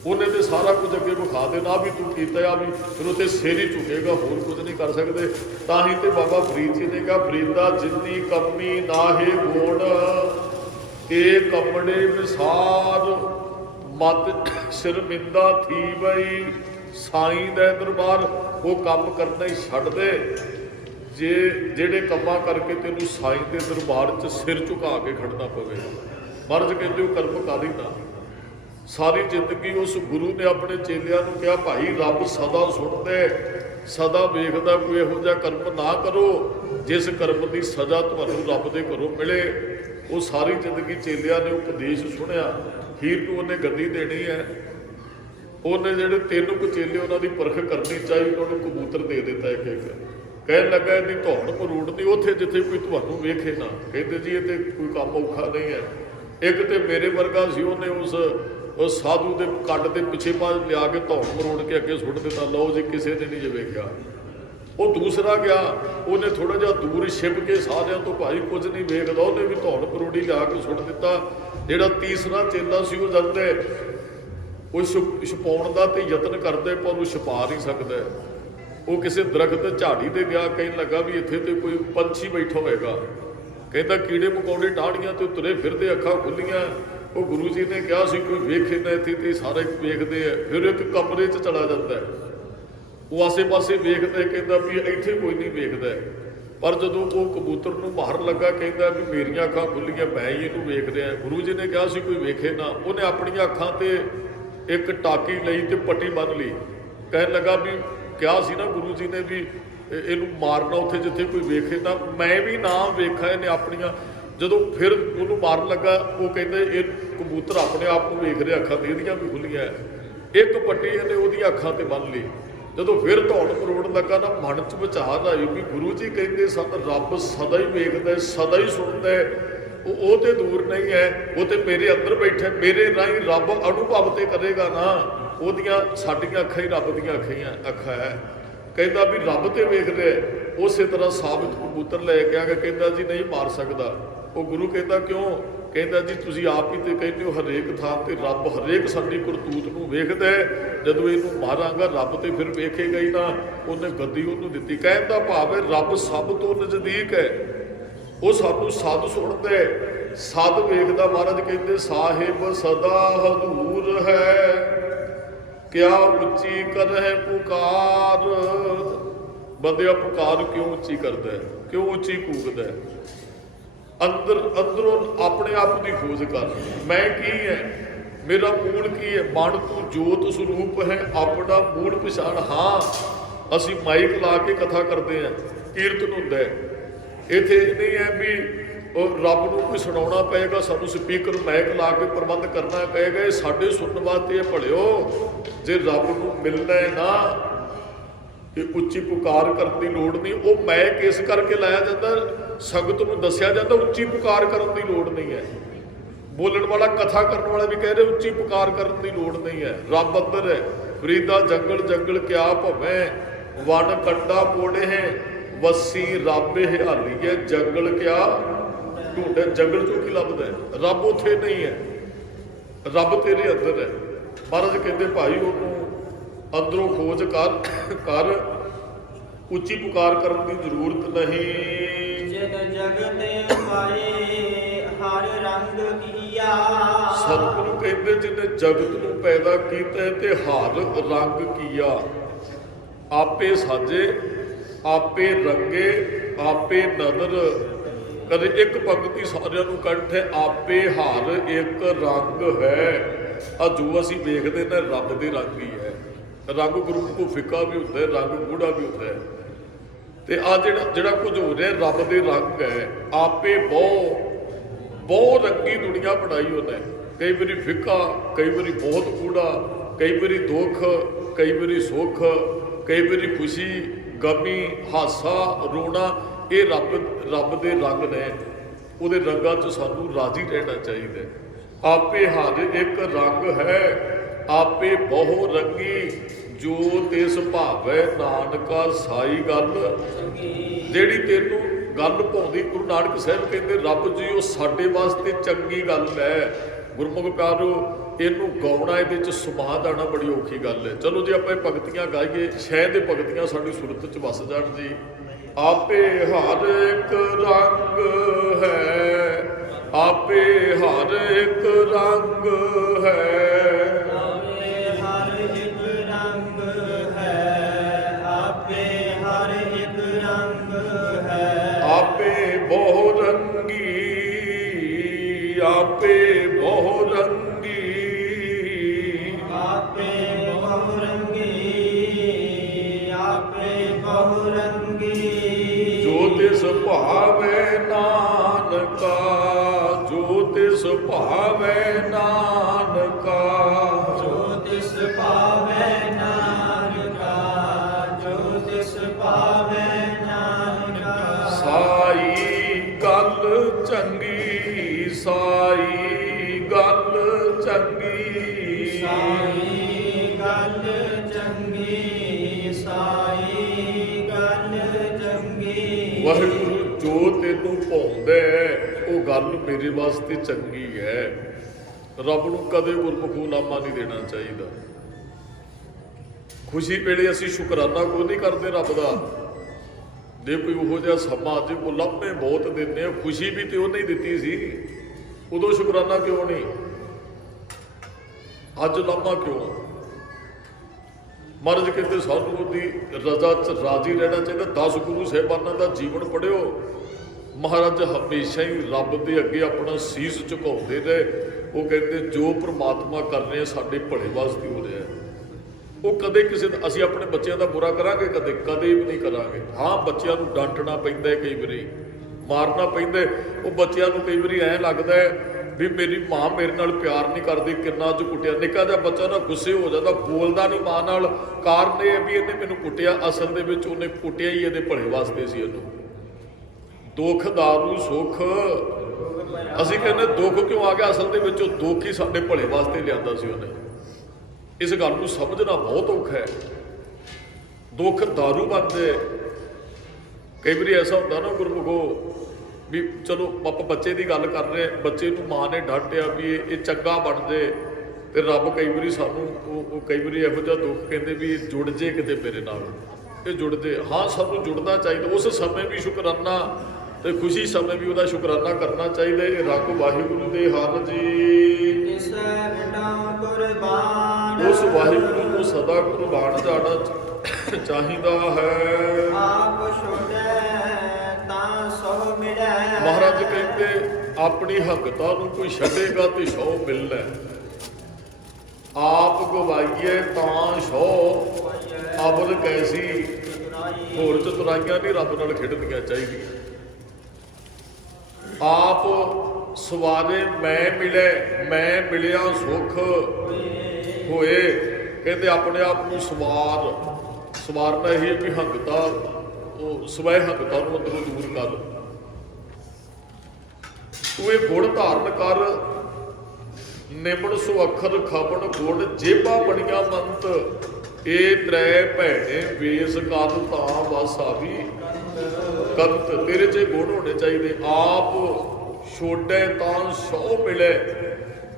ਉਹਨੇ ਤੇ ਸਾਰਾ ਕੁਝ ਅੱਗੇ ਵਿਖਾ ਦੇਣਾ ਵੀ ਤੂੰ ਕੀਤਾ ਆ, ਵੀ ਫਿਰ ਉੱਥੇ ਸਿਰ ਹੀ ਝੁਕੇਗਾ, ਹੋਰ ਕੁਝ ਨਹੀਂ ਕਰ ਸਕਦੇ। ਤਾਂ ਹੀ ਤੇ ਬਾਬਾ ਫਰੀਦ ਜੀ ਨੇ ਕਿਹਾ, ਫਰੀਦਾ ਜਿੰਦੀ ਕਮੀ ਨਾਹੇ ਗੁਣ, ਇਹ ਕਮੜੇ ਵਿਸਾਰ ਮਤ ਸ਼ਰਮਿੰਦਾ ਥੀ ਬਈ। ਸਾਈਂ ਦਾ ਦਰਬਾਰ ਉਹ ਕੰਮ ਕਰਨਾ ਹੀ ਛੱਡ ਦੇ, ਜੇ ਜਿਹੜੇ ਕੰਮਾਂ ਕਰਕੇ ਤੈਨੂੰ ਸਾਈਂ ਦੇ ਦਰਬਾਰ 'ਚ ਸਿਰ ਝੁਕਾ ਕੇ ਖੜਨਾ ਪਵੇ। ਮਹਾਰਾਜ ਕਹਿੰਦੇ ਉਹ ਕਰਮ ਕਾਹਦੀ ਨਾ। ਸਾਰੀ ਜ਼ਿੰਦਗੀ ਉਸ ਗੁਰੂ ਨੇ ਆਪਣੇ ਚੇਲਿਆਂ ਨੂੰ ਕਿਹਾ, ਭਾਈ ਰੱਬ ਸਦਾ ਸੁਣਦਾ, ਸਦਾ ਵੇਖਦਾ, ਕੋਈ ਇਹੋ ਜਿਹਾ ਕਰਮ ਨਾ ਕਰੋ ਜਿਸ ਕਰਮ ਦੀ ਸਜ਼ਾ ਤੁਹਾਨੂੰ ਰੱਬ ਦੇ ਘਰੋਂ ਮਿਲੇ। ਉਹ ਸਾਰੀ ਜ਼ਿੰਦਗੀ ਚੇਲਿਆਂ ਨੇ ਉਪਦੇਸ਼ ਸੁਣਿਆ। ਹੀਰ ਨੂੰ ਉਹਨੇ ਗੱਦੀ ਦੇਣੀ ਹੈ, ਉਹਨੇ ਜਿਹੜੇ 3 ਕੁ ਚੇਲੇ ਉਹਨਾਂ ਦੀ ਪਰਖ ਕਰਨੀ ਚਾਹੀ, ਉਹਨਾਂ ਨੂੰ ਕਬੂਤਰ ਦੇ ਦਿੱਤਾ ਇੱਕ ਇੱਕ। ਕਹਿਣ ਲੱਗਾ ਇਹਦੀ ਧੌਣ ਮਰੂੜ ਨਹੀਂ ਉੱਥੇ ਜਿੱਥੇ ਕੋਈ ਤੁਹਾਨੂੰ ਵੇਖੇ ਨਾ। ਕਹਿੰਦੇ ਜੀ ਇਹ ਤੇ ਕੋਈ ਕੰਮ ਔਖਾ ਨਹੀਂ ਹੈ। ਇੱਕ ਤੇ ਮੇਰੇ ਵਰਗਾ ਸੀ, ਉਹਨੇ ਉਸ ਸਾਧੂ ਦੇ ਕੱਟ ਦੇ ਪਿੱਛੇ ਪਾ ਲਿਆ ਕੇ ਧੌਣ ਮਰੋੜ ਕੇ ਅੱਗੇ ਸੁੱਟ ਦਿੱਤਾ, ਲਓ ਜੀ ਕਿਸੇ ਨੇ ਨਹੀਂ ਜੇ ਵੇਖਿਆ। ਉਹ ਦੂਸਰਾ ਗਿਆ, ਉਹਨੇ ਥੋੜਾ ਜਿਹਾ ਦੂਰ ਛਿਪ ਕੇ ਸਾਰਿਆਂ ਤੋਂ, ਭਾਈ ਕੁਝ ਨਹੀਂ ਵੇਖਦਾ, ਉਹਨੇ ਵੀ ਧੌਣ ਮਰੋੜੀ ਲਿਆ ਕੇ ਸੁੱਟ ਦਿੱਤਾ। ਜਿਹੜਾ ਤੀਸਰਾ ਚੇਲਾ ਸੀ ਉਹ ਜਾਂਦੇ ਉਹ ਛੁਪਾਉਣ ਦਾ ਤੇ ਯਤਨ ਕਰਦੇ, ਪਰ ਉਹ ਛੁਪਾ ਨਹੀਂ ਸਕਦਾ। ਉਹ ਕਿਸੇ ਦਰਖਤ ਝਾੜੀ ਤੇ ਗਿਆ, ਕਹਿਣ ਲੱਗਾ ਵੀ ਇੱਥੇ ਤੇ ਕੋਈ ਪੰਛੀ ਬੈਠਾ ਹੋਏਗਾ। ਕਹਿੰਦਾ ਕੀੜੇ ਮਕੌੜੇ ਟਾਹਣੀਆਂ ਤੇ ਤੁਰੇ ਫਿਰਦੇ, ਅੱਖਾਂ ਖੁੱਲੀਆਂ। ਉਹ ਗੁਰੂ ਜੀ ਨੇ ਕਿਹਾ ਸੀ ਕੋਈ ਵੇਖੇ ਨਾ ਇੱਥੇ, ਤੇ ਸਾਰੇ ਵੇਖਦੇ ਆ। ਫਿਰ ਇੱਕ ਕਮਰੇ 'ਚ ਚਲਾ ਜਾਂਦਾ, ਉਹ ਆਸੇ ਪਾਸੇ ਵੇਖਦਾ, ਕਹਿੰਦਾ ਵੀ ਇੱਥੇ ਕੋਈ ਨਹੀਂ ਵੇਖਦਾ। ਪਰ ਜਦੋਂ ਉਹ ਕਬੂਤਰ ਨੂੰ ਮਾਰਨ ਲੱਗਾ, ਕਹਿੰਦਾ ਵੀ ਮੇਰੀਆਂ ਅੱਖਾਂ ਖੁੱਲੀਆਂ, ਮੈਂ ਹੀ ਇਹਨੂੰ ਵੇਖ ਰਿਹਾ। ਗੁਰੂ ਜੀ ਨੇ ਕਿਹਾ ਸੀ ਕੋਈ ਵੇਖੇ ਨਾ। ਉਹਨੇ ਆਪਣੀਆਂ ਅੱਖਾਂ ਤੇ ਇੱਕ ਟਾਕੀ ਲਈ ਤੇ ਪੱਟੀ ਬੰਨ੍ਹ ਲਈ। ਕਹਿਣ ਲੱਗਾ ਵੀ ਕਿਹਾ ਸੀ ਨਾ ਗੁਰੂ ਜੀ ਨੇ ਵੀ ਇਹਨੂੰ ਮਾਰਨਾ ਉੱਥੇ ਜਿੱਥੇ ਕੋਈ ਵੇਖੇ ਨਾ, ਮੈਂ ਵੀ ਨਾ ਵੇਖਾਂ ਇਹਨੇ ਆਪਣੀਆਂ। ਜਦੋਂ ਫਿਰ ਉਹਨੂੰ ਮਾਰਨ ਲੱਗਾ, ਉਹ ਕਹਿੰਦੇ ਇਹ ਕਬੂਤਰ ਆਪਣੇ ਆਪ ਨੂੰ ਵੇਖ ਰਿਹਾ, ਅੱਖਾਂ ਤੇ ਇਹਦੀਆਂ ਵੀ ਖੁੱਲੀਆਂ। ਇੱਕ ਪੱਟੀ ਇਹਨੇ ਉਹਦੀਆਂ ਅੱਖਾਂ ਤੇ ਬੰਨ੍ਹ ਲਈ। ਜਦੋਂ ਫਿਰ ਧੌਣ ਮਰੋੜਨ ਲੱਗਾ ਨਾ, ਮਨ 'ਚ ਵਿਚਾਰ ਆਈ ਵੀ ਗੁਰੂ ਜੀ ਕਹਿੰਦੇ ਸਨ ਰੱਬ ਸਦਾ ਹੀ ਵੇਖਦਾ, ਸਦਾ ਹੀ ਸੁਣਦਾ। ਉਹ ਤੇ ਦੂਰ ਨਹੀਂ ਹੈ, ਉਹ ਤੇ ਮੇਰੇ ਅੰਦਰ ਬੈਠਾ, ਮੇਰੇ ਰਾਹੀਂ ਰੱਬ ਅਨੁਭਵ ਤੇ ਕਰੇਗਾ ਨਾ। ਉਹਦੀਆਂ ਸਾਡੀਆਂ ਅੱਖਾਂ ਹੀ ਰੱਬ ਦੀਆਂ ਅੱਖਾਂ ਹੈ। ਕਹਿੰਦਾ ਵੀ ਰੱਬ ਤੇ ਵੇਖ ਰਿਹਾ। ਉਸੇ ਤਰ੍ਹਾਂ ਸਾਬਿਤ ਕਬੂਤਰ ਲੈ ਕੇ ਆ ਕੇ ਕਹਿੰਦਾ ਜੀ ਨਹੀਂ ਮਾਰ ਸਕਦਾ। ਉਹ ਗੁਰੂ ਕਹਿੰਦਾ ਕਿਉਂ? ਕਹਿੰਦਾ ਜੀ ਤੁਸੀਂ ਆਪ ਹੀ ਤੇ ਕਹਿੰਦੇ ਹੋ ਹਰੇਕ ਥਾਂ ਤੇ ਰੱਬ ਹਰੇਕ ਸਾਡੀ ਕਰਤੂਤ ਨੂੰ ਵੇਖਦਾ। ਜਦੋਂ ਇਹਨੂੰ ਮਾਰਾਂਗਾ ਰੱਬ ਤੇ ਫਿਰ ਵੇਖੇਗਾ ਹੀ ਨਾ। ਉਹਨੇ ਗੱਦੀ ਉਹਨੂੰ ਦਿੱਤੀ। ਕਹਿਣ ਦਾ ਭਾਵ ਹੈ ਰੱਬ ਸਭ ਤੋਂ ਨਜ਼ਦੀਕ ਹੈ, ਉਹ ਸਾਨੂੰ ਸਦ ਸੁਣਦਾ, ਸਦ ਵੇਖਦਾ। ਮਹਾਰਾਜ ਕਹਿੰਦੇ ਸਾਹਿਬ ਸਦਾ ਹਜ਼ੂਰ ਹੈ, ਕਿਆ ਉੱਚੀ ਕਰਹਿ ਪੁਕਾਰ। ਬੰਦਿਆ ਪੁਕਾਰ ਕਿਉਂ ਉੱਚੀ ਕਰਦਾ ਹੈ, ਕਿਉਂ ਉੱਚੀ ਕੂਕਦਾ ਹੈ? ਅੰਦਰੋਂ ਆਪਣੇ ਆਪ ਦੀ ਖੋਜ ਕਰ, ਮੈਂ ਕੀ ਹੈ, ਮੇਰਾ ਮੂਲ ਕੀ ਹੈ। ਮਨ ਤੂੰ ਜੋਤ ਸਰੂਪ ਹੈ, ਆਪਣਾ ਮੂਲ ਪਛਾਣ। ਹਾਂ ਅਸੀਂ ਮਾਈਕ ਲਾ ਕੇ ਕਥਾ ਕਰਦੇ ਹਾਂ, ਕੀਰਤਨ ਹੁੰਦਾ ਹੈ। ਇੱਥੇ ਨਹੀਂ ਹੈ ਵੀ ਉਹ ਰੱਬ ਨੂੰ ਕੋਈ ਸੁਣਾਉਣਾ ਪਏਗਾ, ਸਾਨੂੰ ਸਪੀਕਰ ਮਾਈਕ ਲਾ ਕੇ ਪ੍ਰਬੰਧ ਕਰਨਾ ਪਏਗਾ। ਇਹ ਸਾਡੇ ਸੁਣਨ ਵਾਸਤੇ ਭਲਿਓ। ਜੇ ਰੱਬ ਨੂੰ ਮਿਲਣਾ ਹੈ ਨਾ, ਇਹ ਉੱਚੀ ਪੁਕਾਰ ਕਰਨ ਦੀ ਲੋੜ ਨਹੀਂ। ਉਹ ਮਾਈਕ ਇਸ ਕਰਕੇ ਲਾਇਆ ਜਾਂਦਾ, ਸੰਗਤ ਨੂੰ ਦੱਸਿਆ ਜਾਂਦਾ ਉੱਚੀ ਪੁਕਾਰ ਕਰਨ ਦੀ ਲੋੜ ਨਹੀਂ ਹੈ। ਬੋਲਣ ਵਾਲਾ ਕਥਾ ਕਰਨ ਵਾਲਾ ਵੀ ਕਹਿ ਰਹੇ ਉੱਚੀ ਪੁਕਾਰ ਕਰਨ ਦੀ ਲੋੜ ਨਹੀਂ ਹੈ। ਰੱਬ ਅੰਦਰ ਹੈ। ਫਰੀਦਾ ਜੰਗਲ ਜੰਗਲ ਕਿਆ ਭਵੇਂ, ਵਨ ਕੰਡਾ ਪੋੜੇ ਹੈ, ਵਸੀ ਰੱਬ ਹਾਲੀ ਹੈ। ਜੰਗਲ ਕਿਆ ਢੂੰਡੇ, ਜੰਗਲ ਚੋਂ ਕੀ ਲੱਭਦਾ? ਰੱਬ ਉੱਥੇ ਨਹੀਂ ਹੈ, ਰੱਬ ਤੇਰੇ ਅੰਦਰ ਹੈ। ਮਹਾਰਾਜ ਕਹਿੰਦੇ ਭਾਈ ਉਹਨੂੰ ਅੰਦਰੋਂ ਖੋਜ ਕਰ, ਉੱਚੀ ਪੁਕਾਰ ਕਰਨ ਦੀ ਜ਼ਰੂਰਤ ਨਹੀਂ। ਜਗ ਜਗਤ ਪਾਏ ਹਰ ਰੰਗ ਕੀਆ। ਸਤਿਗੁਰੂ ਕਹਿੰਦੇ ਜਿਹਨੇ ਜਗਤ ਨੂੰ ਪੈਦਾ ਕੀਤਾ ਤੇ ਹਰ ਰੰਗ ਕੀਆ। ਆਪੇ ਸਾਜੇ, ਆਪੇ ਰੰਗੇ, ਆਪੇ ਨਦਰ। ਕਦੇ ਇੱਕ ਪੰਕਤੀ ਸਾਰਿਆਂ ਨੂੰ ਕੰਠ ਹੈ, ਆਪੇ ਹਰ ਇੱਕ ਰੰਗ ਹੈ। ਆ ਜੋ ਅਸੀਂ ਵੇਖਦੇ ਨੇ ਰੱਬ ਦੇ ਰੰਗ ਹੀ ਹੈ। ਰੰਗ ਗੁਰੂ ਕੋ ਫਿੱਕਾ ਵੀ ਹੁੰਦਾ ਹੈ, ਰੰਗ ਗੂੜਾ ਵੀ ਹੁੰਦਾ ਹੈ। ਤੇ ਆ ਜਿਹੜਾ ਕੁਝ ਹੋ ਰਿਹਾ ਰੱਬ ਦੇ ਰੰਗ ਹੈ। ਆਪੇ ਬਹੁਤ ਰੰਗੀ ਦੁਨੀਆ ਬਣਾਈ ਉਹਨੇ। ਕਈ ਵਾਰੀ ਫਿੱਕਾ, ਕਈ ਵਾਰੀ ਬਹੁਤ ਗੂੜਾ, ਕਈ ਵਾਰੀ ਦੁੱਖ, ਕਈ ਵਾਰੀ ਸੁੱਖ, ਕਈ ਵਾਰੀ ਖੁਸ਼ੀ, ਗਮੀ, ਹਾਸਾ, ਰੋਣਾ। ਇਹ ਰੱਬ ਦੇ ਰੰਗ ਨੇ। ਉਹਦੇ ਰੰਗਾਂ 'ਚ ਸਾਨੂੰ ਰਾਜ਼ੀ ਰਹਿਣਾ ਚਾਹੀਦਾ। ਆਪੇ ਹਰ ਇੱਕ ਰੰਗ ਹੈ, ਆਪੇ ਬਹੁ ਰੰਗੀ। ਜੋ ਤਿਸ ਭਾਵੈ ਨਾਨਕਾ ਸਾਈ ਗੱਲ। ਜਿਹੜੀ ਤੈਨੂੰ ਗੱਲ ਪਾਉਂਦੀ, ਗੁਰੂ ਨਾਨਕ ਸਾਹਿਬ ਕਹਿੰਦੇ ਰੱਬ ਜੀ ਉਹ ਸਾਡੇ ਵਾਸਤੇ ਚੰਗੀ ਗੱਲ ਹੈ। ਗੁਰਮੁਖ ਪਿਆਰੋ, ਇਹਨੂੰ ਗਾਉਣਾ, ਇਹਦੇ ਚ ਸਮਾ ਜਾਣਾ ਬੜੀ ਔਖੀ ਗੱਲ ਹੈ। ਚਲੋ ਜੇ ਆਪਾਂ ਇਹ ਭਗਤੀਆਂ ਗਾਈਏ, ਸ਼ਾਇਦ ਇਹ ਭਗਤੀਆਂ ਸਾਡੀ ਸੁਰਤ ਚ ਵਸ ਜਾਣ ਜੀ। ਆਪੇ ਹਰ ਇੱਕ ਰੰਗ ਹੈ, ਆਪੇ ਹਰ ਇੱਕ ਰੰਗ ਹੈ, ਆਪੇ ਹਰ ਇੱਕ ਰੰਗ ਹੈ, ਆਪੇ ਹਰ ਇੱਕ ਰੰਗ ਹੈ। ਆਪੇ ਬਹੁ ਰੰਗੀ, ਆਪੇ ਬਹੁ ਰੰਗੀ, ਆਪੇ ਬਹੁ ਰੰਗੀ, ਆਪੇ ਬਹੁ ਰੰਗੀ। ਜੋ ਤਿਸ ਭਾਵੈ ਨਾਨਕਾ, ਜੋ ਤਿਸ ਭਾਵੈ ਨਾਨਕਾ, ਜੋ ਤਿਸ ਭਾਵੈ ਨਾਨਕਾ, ਜੋ ਤਿਸ ਭਾਵੈ ਨਾਨਕਾ। ਸਾਈ ਗੱਲ ਚੰਗੀ, ਸਾਈ ਗੱਲ ਚੰਗੀ, ਸਾਈ ਗੱਲ ਚੰਗੀ, ਸਾਈ ਗੱਲ ਚੰਗੀ। ਵਾਹਿਗੁਰੂ ਜੋ ਤੈਨੂੰ ਭਾਉਂਦਾ ਹੈ, ਉਹ ਗੱਲ ਮੇਰੇ ਵਾਸਤੇ ਚੰਗੀ ਹੈ। ਰੱਬ ਨੂੰ ਕਦੇ ਗੁਰਮੁਖੂ ਨਾਮਾ ਨਹੀਂ ਦੇਣਾ ਚਾਹੀਦਾ। ਖੁਸ਼ੀ ਵੇਲੇ ਅਸੀਂ ਸ਼ੁਕਰਾਨਾ ਕੋਈ ਨਹੀਂ ਕਰਦੇ ਰੱਬ ਦਾ। ਜੇ ਕੋਈ ਉਹੋ ਜਿਹਾ ਸਮਾਂ ਅੱਜ ਕੋ ਲੱਭੇ ਬਹੁਤ ਦਿੰਦੇ ਆ, ਖੁਸ਼ੀ ਵੀ ਤੇ ਉਹਨੇ ਹੀ ਦਿੱਤੀ ਸੀ, ਉਦੋਂ ਸ਼ੁਕਰਾਨਾ ਕਿਉਂ ਨਹੀਂ? ਅੱਜ ਲੱਭਾ ਕਿਉਂ? ਮਹਾਰਾਜ ਕਹਿੰਦੇ ਸਾਨੂੰ ਉਹਦੀ ਰਜ਼ਾ ਚ ਰਾਜ਼ੀ ਰਹਿਣਾ ਚਾਹੀਦਾ। 10 ਗੁਰੂ ਸਾਹਿਬਾਨਾਂ ਦਾ ਜੀਵਨ ਪੜ੍ਹਿਓ। ਮਹਾਰਾਜ ਹਮੇਸ਼ਾ ਹੀ ਰੱਬ ਦੇ ਅੱਗੇ ਆਪਣਾ ਸੀਸ ਝੁਕਾਉਂਦੇ ਰਹੇ। ਉਹ ਕਹਿੰਦੇ ਜੋ ਪ੍ਰਮਾਤਮਾ ਕਰ ਰਿਹਾ ਸਾਡੇ ਭਲੇ ਵਾਸਤੇ ਹੋ ਰਿਹਾ। ਉਹ ਕਦੇ ਕਿਸੇ ਦਾ, ਅਸੀਂ ਆਪਣੇ ਬੱਚਿਆਂ ਦਾ ਬੁਰਾ ਕਰਾਂਗੇ? ਕਦੇ ਕਦੇ ਵੀ ਨਹੀਂ ਕਰਾਂਗੇ। ਹਾਂ, ਬੱਚਿਆਂ ਨੂੰ ਡਾਂਟਣਾ ਪੈਂਦਾ, ਕਈ ਵਾਰੀ ਮਾਰਨਾ ਪੈਂਦਾ। ਉਹ ਬੱਚਿਆਂ ਨੂੰ ਕਈ ਵਾਰੀ ਐਂ ਲੱਗਦਾ ਵੀ ਮੇਰੀ ਮਾਂ ਮੇਰੇ ਨਾਲ ਪਿਆਰ ਨਹੀਂ ਕਰਦੀ, ਕਿੰਨਾ ਅੱਜ ਕੁੱਟਿਆ। ਨਿੱਕਾ ਜਿਹਾ ਬੱਚਾ ਨਾ ਗੁੱਸੇ ਹੋ ਜਾਂਦਾ, ਬੋਲਦਾ ਨਹੀਂ ਮਾਂ ਨਾਲ। ਕਾਰਨ ਇਹ ਹੈ ਵੀ ਇਹਨੇ ਮੈਨੂੰ ਕੁੱਟਿਆ। ਅਸਲ ਦੇ ਵਿੱਚ ਉਹਨੇ ਕੁੱਟਿਆ ਹੀ ਇਹਦੇ ਭਲੇ ਵਾਸਤੇ ਸੀ। ਇਹਨੂੰ ਦੁੱਖ ਦਾਰੂ ਸੁੱਖ, ਅਸੀਂ ਕਹਿੰਦੇ ਦੁੱਖ ਕਿਉਂ ਆ ਗਿਆ? ਅਸਲ ਦੇ ਵਿੱਚ ਉਹ ਦੁੱਖ ਹੀ ਸਾਡੇ ਭਲੇ ਵਾਸਤੇ ਲਿਆਂਦਾ ਸੀ ਉਹਨੇ। ਇਸ ਗੱਲ ਨੂੰ ਸਮਝਣਾ ਬਹੁਤ ਔਖਾ ਹੈ। ਦੁੱਖ ਦਾਰੂ ਬਣਦੇ। ਕਈ ਵਾਰੀ ਐਸਾ ਹੁੰਦਾ ਨਾ ਗੁਰਮੁਖੋ ਵੀ ਚਲੋ ਆਪਾਂ ਬੱਚੇ ਦੀ ਗੱਲ ਕਰ ਰਹੇ, ਬੱਚੇ ਨੂੰ ਮਾਂ ਨੇ ਡਾਂਟਿਆ ਵੀ ਇਹ ਚੰਗਾ ਬਣ ਜੇ, ਤੇ ਰੱਬ ਕਈ ਵਾਰੀ ਸਾਨੂੰ ਉਹ ਕਈ ਵਾਰੀ ਇਹੋ ਜਿਹਾ ਦੁੱਖ ਕਹਿੰਦੇ ਵੀ ਇਹ ਜੁੜ ਜੇ ਕਿਤੇ ਮੇਰੇ ਨਾਲ, ਇਹ ਜੁੜ ਜੇ। ਹਾਂ, ਸਾਨੂੰ ਜੁੜਨਾ ਚਾਹੀਦਾ। ਉਸ ਸਮੇਂ ਵੀ ਸ਼ੁਕਰਾਨਾ ਤੇ ਖੁਸ਼ੀ ਸਮੇਂ ਵੀ ਉਹਦਾ ਸ਼ੁਕਰਾਨਾ ਕਰਨਾ ਚਾਹੀਦਾ। ਇਹ ਰੱਬ ਵਾਹਿਗੁਰੂ ਦੇ ਹਨ ਜੀ। ਇਸ ਵਿਟਾਂ ਕੁਰਬਾਨ, ਉਸ ਵਾਹਿਗੁਰੂ ਨੂੰ ਸਦਾ ਕੁਰਬਾਨ ਜਾਣਾ ਚਾਹੀਦਾ ਹੈ। ਆਪ ਛੋੜੈ ਤਾਂ ਸੋ ਮਿਲੈ। ਮਹਾਰਾਜ ਕਹਿੰਦੇ ਆਪਣੀ ਹਕਤਾ ਨੂੰ ਕੋਈ ਛੱਡੇਗਾ ਤੇ ਸੌ ਮਿਲਣਾ। ਆਪ ਗਵਾਈਏ ਤਾਂ ਸੌ ਅਬਦ ਕੈਸੀ। ਹੋਰ ਚਤੁਰਾਈਆਂ ਨਹੀਂ ਰੱਬ ਨਾਲ ਖੇਡਣੀਆਂ ਚਾਹੀਦੀਆਂ। ਆਪ ਸਵਾਰੇ ਮੈਂ ਮਿਲੇ, ਮੈਂ ਮਿਲਿਆ ਸੁਖ ਹੋਏ। ਕਹਿੰਦੇ ਆਪਣੇ ਆਪ ਨੂੰ ਸਵਾਰਨਾ ਇਹ ਵੀ ਹੰਗਤਾ, ਉਹ ਸਵੈ ਹੰਗਤਾ ਨੂੰ ਅੰਦਰੋਂ ਦੂਰ ਕਰ। ਤੂੰ ਇਹ ਗੁਣ ਧਾਰਨ ਕਰ। ਨਿਮਣ ਸੋ ਅੱਖਰ ਖਬਣ ਗੁਣ ਜੇਬਾ ਬਣੀਆਂ ਮੰਤ। ਇਹ ਤ੍ਰੈ ਭੈਣੇ ਵੇਸ ਕਰ ਤਾਂ ਬਸ ਆਵੀ ਕੰਤ। ਤੇਰੇ 'ਚ ਗੁਣ ਹੋਣੇ ਚਾਹੀਦੇ। ਆਪ ਛੋਡੇ ਤਾਂ ਸੌ ਮਿਲੇ।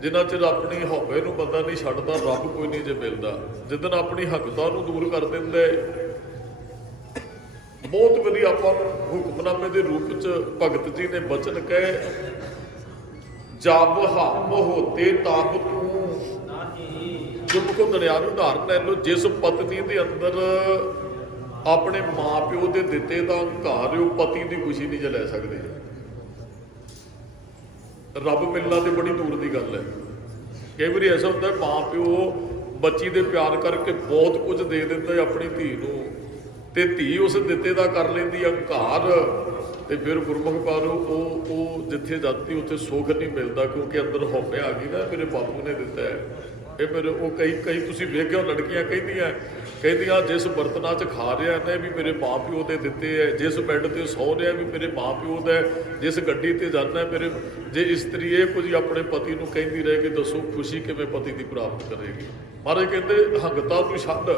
ਜਿੰਨਾ ਚਿਰ ਆਪਣੀ ਹਉਮੈ ਨੂੰ ਬੰਦਾ ਨਹੀਂ ਛੱਡਦਾ, ਰੱਬ ਕੋਈ ਨਹੀਂ ਜੇ ਮਿਲਦਾ। ਜਿੱਦਣ ਆਪਣੀ ਹਕਤਾ ਨੂੰ ਦੂਰ ਕਰ ਦਿੰਦੇ, ਬਹੁਤ ਵਧੀਆ ਆਪਾਂ ਨੂੰ ਹੁਕਮਨਾਮੇ ਦੇ ਰੂਪ 'ਚ ਭਗਤ ਜੀ ਨੇ ਬਚਨ ਕਹੇ, ਜਬ ਹਮ ਹੋਤੇ ਤਬ ਤੂੰ। ਗੁਰਮੁਖੋ ਦੁਨਿਆਵੀ ਉਦਾਹਰਨ ਲੈ ਲਓ। ਜਿਸ ਪਤਨੀ ਦੇ ਅੰਦਰ ਆਪਣੇ ਮਾਂ ਪਿਓ ਦੇ ਦਿੱਤੇ ਦਾ ਹੰਕਾਰ, ਉਹ ਪਤੀ ਦੀ ਖੁਸ਼ੀ ਨਹੀਂ ਜੇ ਲੈ ਸਕਦੇ। ਰੱਬ ਮਿਲਣਾ ਤੇ ਬੜੀ ਦੂਰ ਦੀ ਗੱਲ ਹੈ। ਕਈ ਵਾਰੀ ਐਸਾ ਹੁੰਦਾ ਮਾਂ ਪਿਓ ਬੱਚੀ ਦੇ ਪਿਆਰ ਕਰਕੇ ਬਹੁਤ ਕੁਝ ਦੇ ਦਿੰਦਾ ਆਪਣੀ ਧੀ ਨੂੰ, ਤੇ ਧੀ ਉਸ ਦਿੱਤੇ ਦਾ ਕਰ ਲੈਂਦੀ ਹੰਕਾਰ, ਤੇ ਫਿਰ ਗੁਰਮੁਖ ਪਾਰੋ ਉਹ ਜਿੱਥੇ ਜਾਂਦੀ ਉੱਥੇ ਸੁੱਖ ਨਹੀਂ ਮਿਲਦਾ, ਕਿਉਂਕਿ ਅੰਦਰ ਹਉਮੈ ਆ ਗਈ ਨਾ, ਮੇਰੇ ਬਾਪੂ ਨੇ ਦਿੱਤਾ ਹੈ ਇਹ ਮੇਰੇ। ਉਹ ਕਈ ਤੁਸੀਂ ਵੇਖਿਓ ਲੜਕੀਆਂ ਕਹਿੰਦੀਆਂ ਜਿਸ ਬਰਤਨਾਂ 'ਚ ਖਾ ਰਿਹਾ ਨੇ ਵੀ ਮੇਰੇ ਮਾਂ ਪਿਓ ਦੇ ਦਿੱਤੇ ਹੈ, ਜਿਸ ਬੈੱਡ ਤੇ ਸੌ ਰਿਹਾ ਵੀ ਮੇਰੇ ਮਾਂ ਪਿਓ ਦਾ, ਜਿਸ ਗੱਡੀ ਤੇ ਜਾਂਦਾ ਮੇਰੇ। ਜੇ ਇਸਤਰੀ ਇਹ ਕੁਝ ਆਪਣੇ ਪਤੀ ਨੂੰ ਕਹਿੰਦੀ ਰਹੇ ਕਿ ਦੱਸੋ ਖੁਸ਼ੀ ਕਿਵੇਂ ਪਤੀ ਦੀ ਪ੍ਰਾਪਤ ਕਰੇਗੀ? ਮਹਾਰਾਜ ਕਹਿੰਦੇ ਹੰਗਤਾ ਨੂੰ ਛੱਡ।